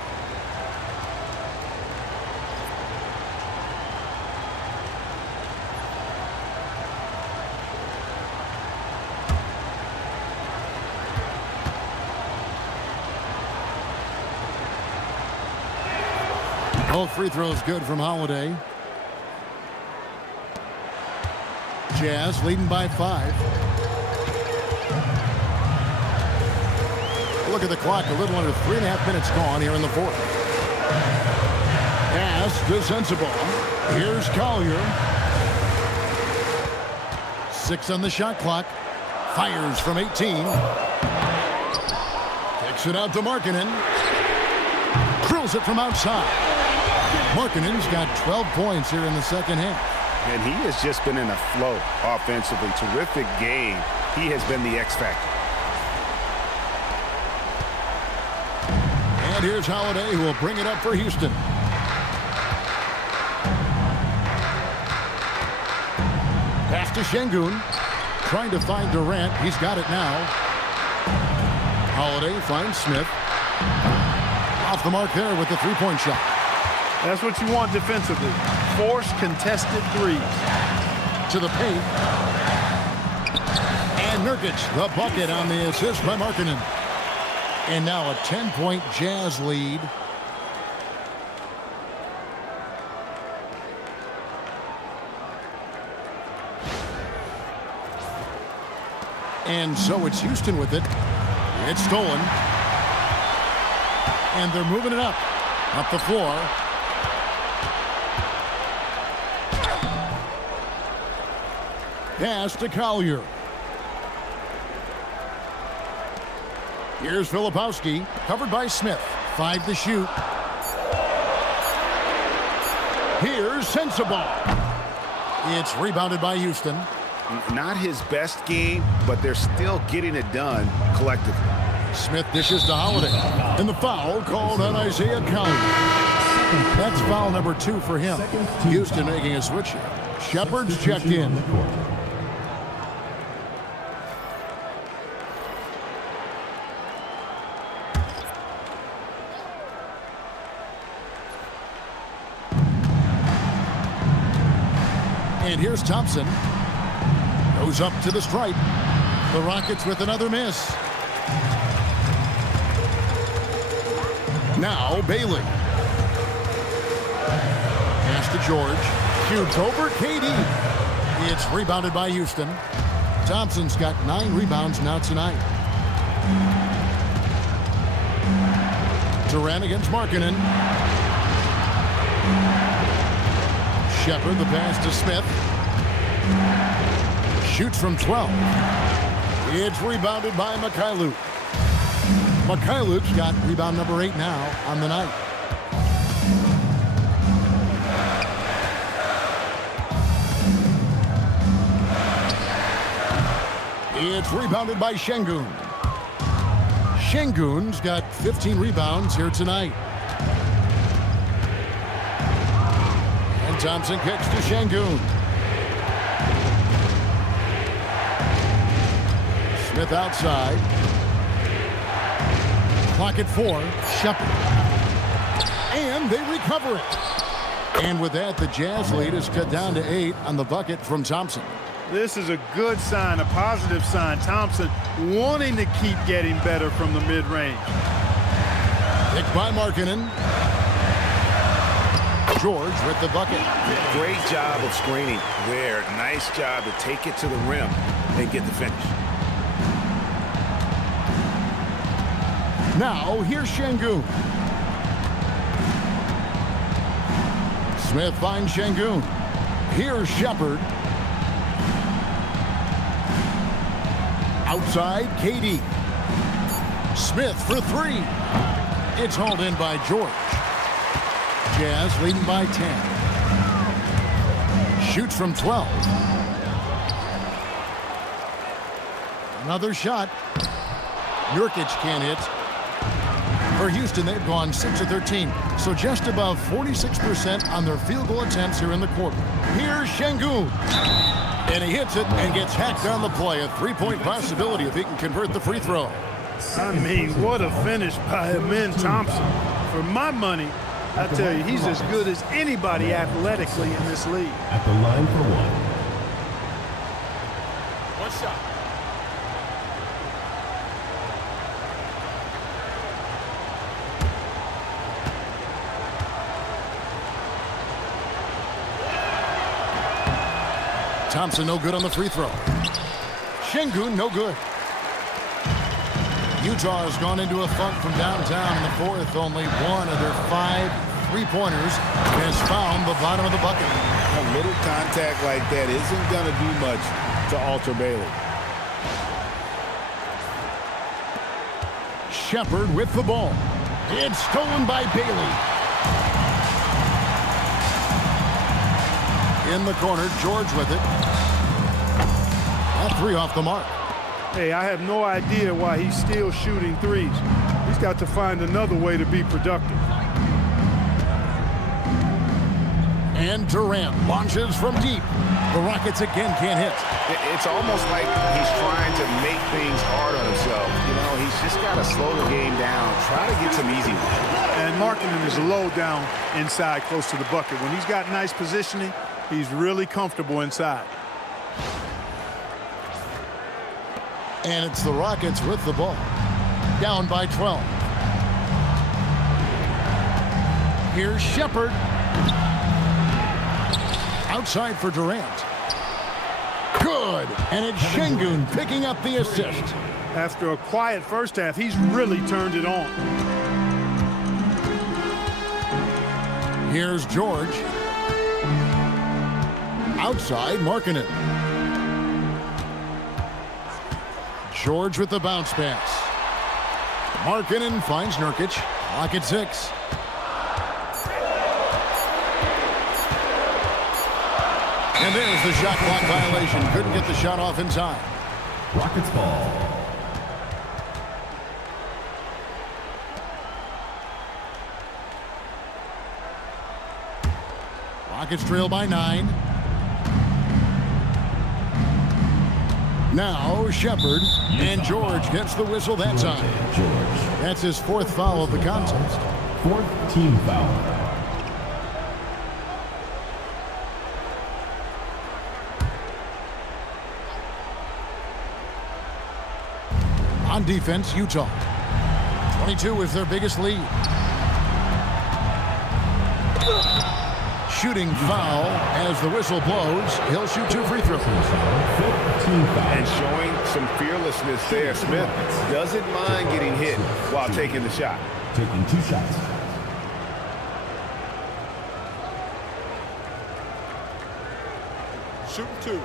Both free throws good from Holiday. Jazz leading by 5. Look at the clock, a little under 3.5 minutes gone here in the fourth. Pass to Sensible. Here's Collier. 6 on the shot clock. Fires from 18. Kicks it out to Markkanen. Drills it from outside. Markkanen's got 12 points here in the second half. And he has just been in a flow offensively. Terrific game. He has been the X factor. And here's Holiday, who will bring it up for Houston. Pass to Şengün. Trying to find Durant. He's got it now. Holiday finds Smith. Off the mark there with the three-point shot. That's what you want defensively. Force contested threes. To the paint. And Nurkic, the bucket on the assist by Markkanen. And now a 10-point Jazz lead. And so it's Houston with it. It's stolen. And they're moving it up the floor. Pass to Collier. Here's Filipowski, covered by Smith. 5 to shoot. Here's Sensible. It's rebounded by Houston. Not his best game, but they're still getting it done collectively. Smith dishes to Holiday. And the foul called on Isaiah Collier. That's foul number 2 for him. Houston making a switch here. Shepard's checked in. And here's Thompson. Goes up to the stripe. The Rockets with another miss. Now Bailey. Pass to George. Shoots over KD. It's rebounded by Houston. Thompson's got 9 rebounds now tonight. Durant against Markkanen. Shepard, the pass to Smith. Shoots from 12. It's rebounded by Mykhailiuk. Mykhailiuk's got rebound number 8 now on the night. It's rebounded by Şengün. Şengün's got 15 rebounds here tonight. And Thompson kicks to Şengün. Smith outside. Clock at 4. Shepard. And they recover it. And with that, the Jazz lead is cut down to 8 on the bucket from Thompson. This is a good sign, a positive sign. Thompson wanting to keep getting better from the mid-range. Picked by Markkanen. George with the bucket. Great job of screening there. Nice job to take it to the rim and get the finish. Now, here's Şengün. Smith finds Şengün. Here's Shepard. Outside, KD. Smith for 3. It's hauled in by George. Jazz leading by 10. Shoots from 12. Another shot. Nurkic can't hit. For Houston, they've gone 6 of 13, so just above 46% on their field goal attempts here in the quarter. Here's Şengün. And he hits it and gets hacked on the play. A 3-point possibility if he can convert the free throw. I mean, what a finish by Amen Thompson. For my money, I tell you, he's as good as anybody athletically in this league. At the line for 1. One shot. Thompson no good on the free throw. Şengün no good. Utah has gone into a funk from downtown in the fourth. Only one of their 5 3-pointers has found the bottom of the bucket. A little contact like that isn't going to do much to alter Bailey. Shepard with the ball. It's stolen by Bailey. In the corner, George with it. That 3 off the mark. Hey, I have no idea why he's still shooting threes. He's got to find another way to be productive. And Durant launches from deep. The Rockets again can't hit. It's almost like he's trying to make things hard on himself. You know, he's just got to slow the game down, try to get some easy ones. And Markkanen is low down inside close to the bucket. When he's got nice positioning, he's really comfortable inside. And it's the Rockets with the ball. Down by 12. Here's Shepard. Outside for Durant. Good. And it's Şengün picking up the assist. After a quiet first half, he's really turned it on. Here's George. Outside, Markkanen. George with the bounce pass. Markkanen finds Nurkic. Clock at 6. And there's the shot clock violation. Couldn't get the shot off in time. Rockets ball. Rockets trail by 9. Now Shepard, and George gets the whistle that time. That's his 4th foul of the contest. 4th team foul. On defense, Utah. 22 is their biggest lead. Shooting foul as the whistle blows. He'll shoot 2 free throws. And showing some fearlessness there. Smith doesn't mind getting hit while taking the shot. Taking 2 shots. Shooting 2.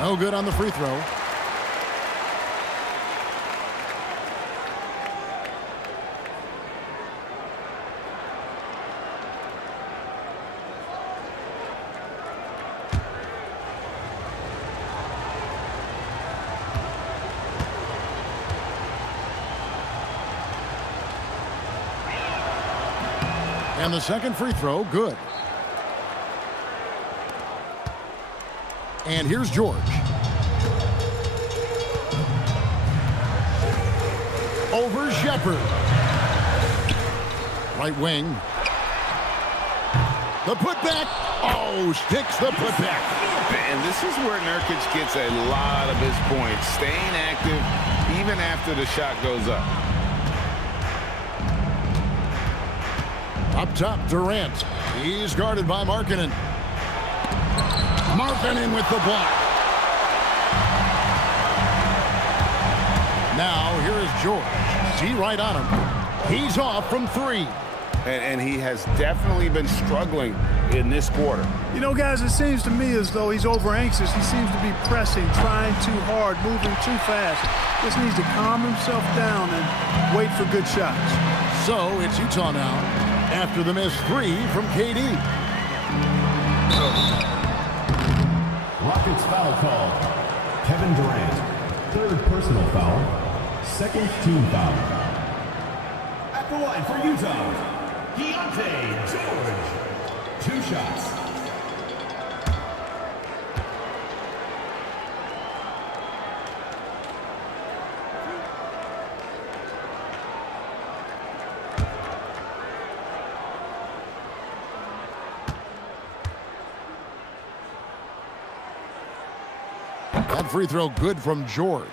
No good on the free throw. And the second free throw, good. And here's George. Over Shepard. Right wing. The putback. Oh, sticks the putback. And this is where Nurkic gets a lot of his points. Staying active even after the shot goes up. Up top, Durant. He's guarded by Markkanen. Markkanen with the block. Now, here is George. See right on him. He's off from 3. And he has definitely been struggling in this quarter. You know, guys, it seems to me as though he's over-anxious. He seems to be pressing, trying too hard, moving too fast. Just needs to calm himself down and wait for good shots. So, it's Utah now after the missed 3 from KD. Rockets foul call. Kevin Durant. 3rd personal foul. 2nd team foul. At the line for Utah, Deontay George. 2 shots. That free throw good from George.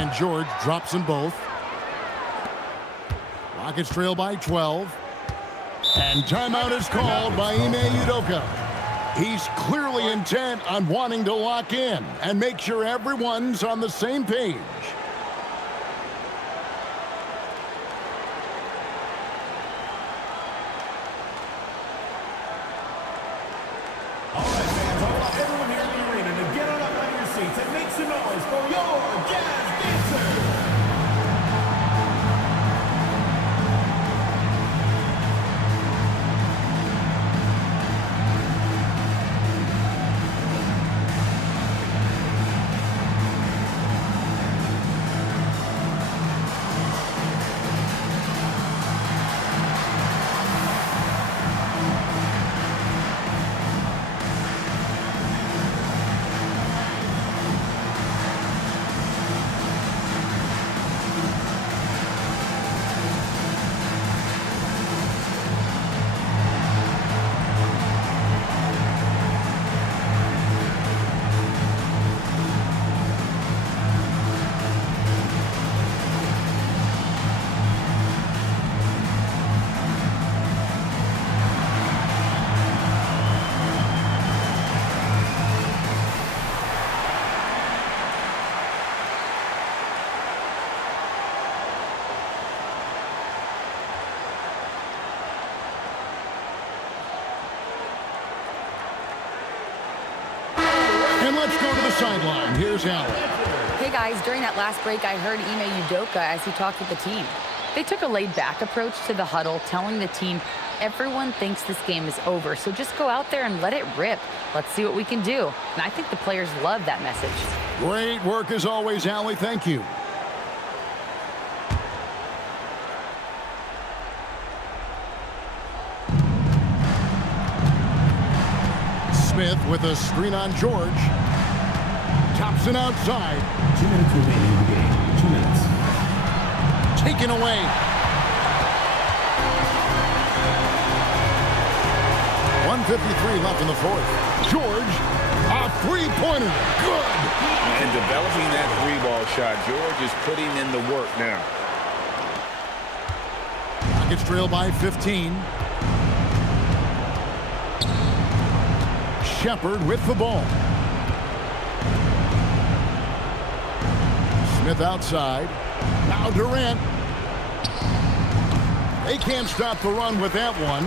And George drops them both. Rockets trail by 12. And timeout is called by Ime Udoka. He's clearly intent on wanting to lock in and make sure everyone's on the same page. All right, fans, I want everyone here in the arena to get on up out of your seats and make some noise for your Jazz Dancer. Let's go to the sideline. Here's Allen. Hey, guys, during that last break, I heard Ime Udoka as he talked with the team. They took a laid-back approach to the huddle, telling the team, everyone thinks this game is over, so just go out there and let it rip. Let's see what we can do. And I think the players love that message. Great work as always, Allie. Thank you. Smith with a screen on George. Thompson outside. 2 minutes remaining in the game. 2 minutes. Taken away. 1:53 left in the fourth. George, a three-pointer. Good. And developing that three-ball shot, George is putting in the work now. Rockets trail by 15. Shepard with the ball. Smith outside. Now Durant. They can't stop the run with that one.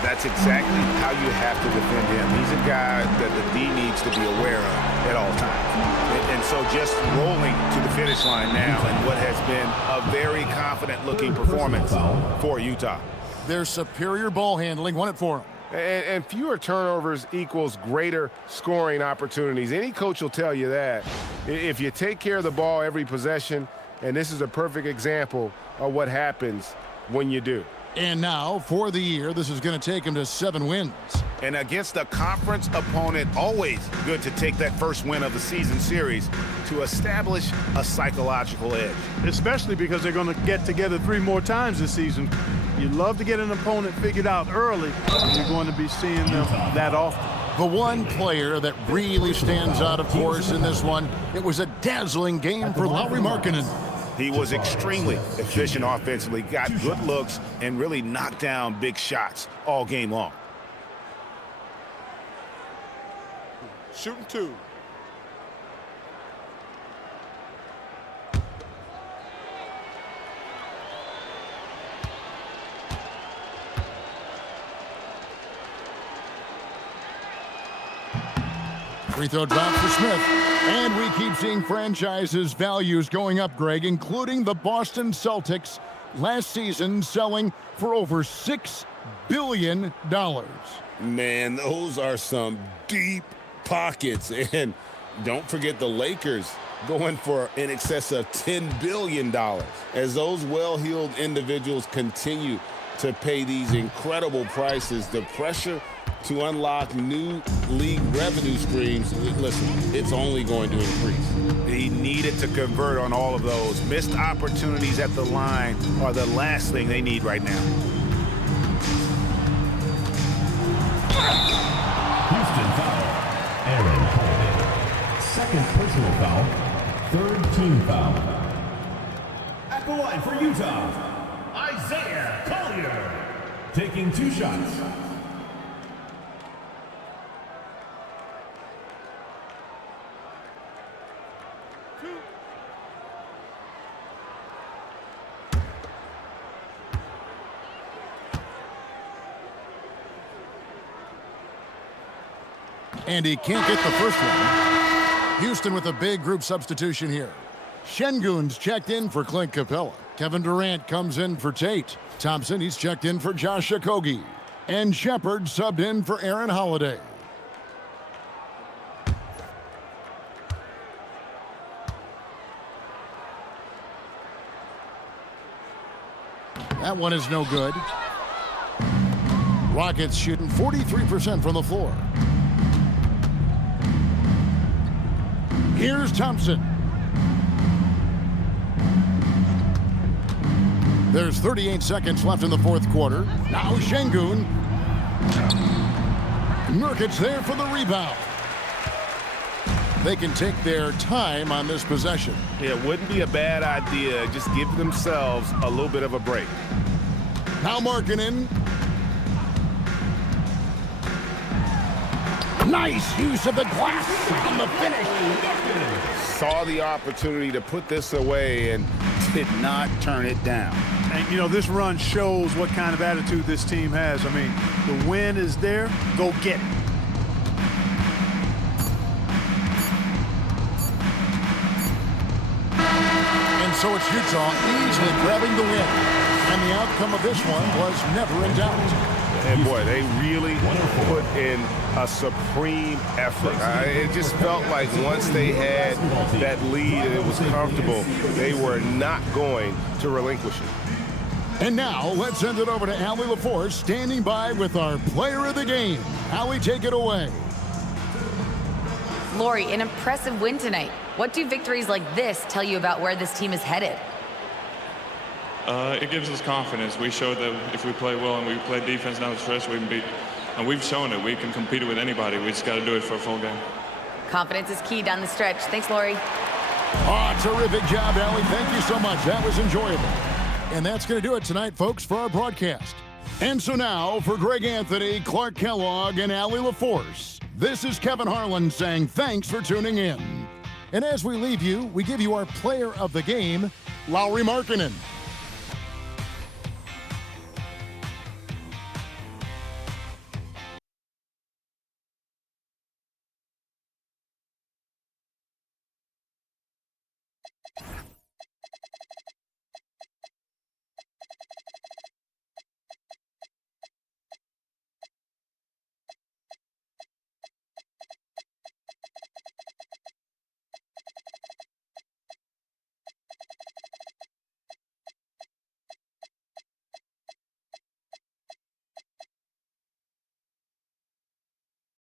That's exactly how you have to defend him. He's a guy that the D needs to be aware of at all times. And so just rolling to the finish line now in what has been a very confident-looking performance for Utah. Their superior ball handling won it for them. And fewer turnovers equals greater scoring opportunities. Any coach will tell you that. If you take care of the ball every possession, and this is a perfect example of what happens when you do. And now, for the year, this is going to take him to 7 wins. And against a conference opponent, always good to take that first win of the season series to establish a psychological edge. Especially because they're going to get together 3 more times this season. You love to get an opponent figured out early, and you're going to be seeing them that often. The one player that really stands out, of course, in this one, it was a dazzling game for Lauri Markkanen. He was extremely efficient offensively, got good looks, and really knocked down big shots all game long. Shooting 2. Free throw drop for Smith. And we keep seeing franchises' values going up, Greg, including the Boston Celtics last season selling for over $6 billion. Man, those are some deep pockets. And don't forget the Lakers going for in excess of $10 billion. As those well-heeled individuals continue to pay these incredible prices, the pressure to unlock new league revenue streams, listen, it's only going to increase. He needed to convert on all of those. Missed opportunities at the line are the last thing they need right now. Houston foul. Aaron Holiday. Second personal foul. Third team foul. the line for Utah, Isaiah Collier, taking 2 shots. And he can't get the first one. Houston with a big group substitution here. Şengün's checked in for Clint Capella. Kevin Durant comes in for Tate. Thompson, he's checked in for Josh Okogie. And Shepard subbed in for Aaron Holiday. That one is no good. Rockets shooting 43% from the floor. Here's Thompson. There's 38 seconds left in the fourth quarter. Now Şengün. Nurkic's there for the rebound. They can take their time on this possession. Yeah, it wouldn't be a bad idea. Just give themselves a little bit of a break. Now Markkanen. Nice use of the glass on the finish. Saw the opportunity to put this away and did not turn it down. And, you know, this run shows what kind of attitude this team has. I mean, the win is there. Go get it. And so it's Utah easily grabbing the win. And the outcome of this one was never in doubt. And boy, they really put in a supreme effort. It just felt like once they had that lead and it was comfortable, they were not going to relinquish it. And now let's send it over to Allie LaForce, standing by with our player of the game. Allie, take it away. Lori, an impressive win tonight. What do victories like this tell you about where this team is headed? It gives us confidence. We showed that if we play well and we play defense down the stretch, we can beat. And we've shown it. We can compete with anybody. We just got to do it for a full game. Confidence is key down the stretch. Thanks, Lori. Oh, terrific job, Allie. Thank you so much. That was enjoyable. And that's going to do it tonight, folks, for our broadcast. And so now, for Greg Anthony, Clark Kellogg, and Allie LaForce, this is Kevin Harlan saying thanks for tuning in. And as we leave you, we give you our player of the game, Lauri Markkanen.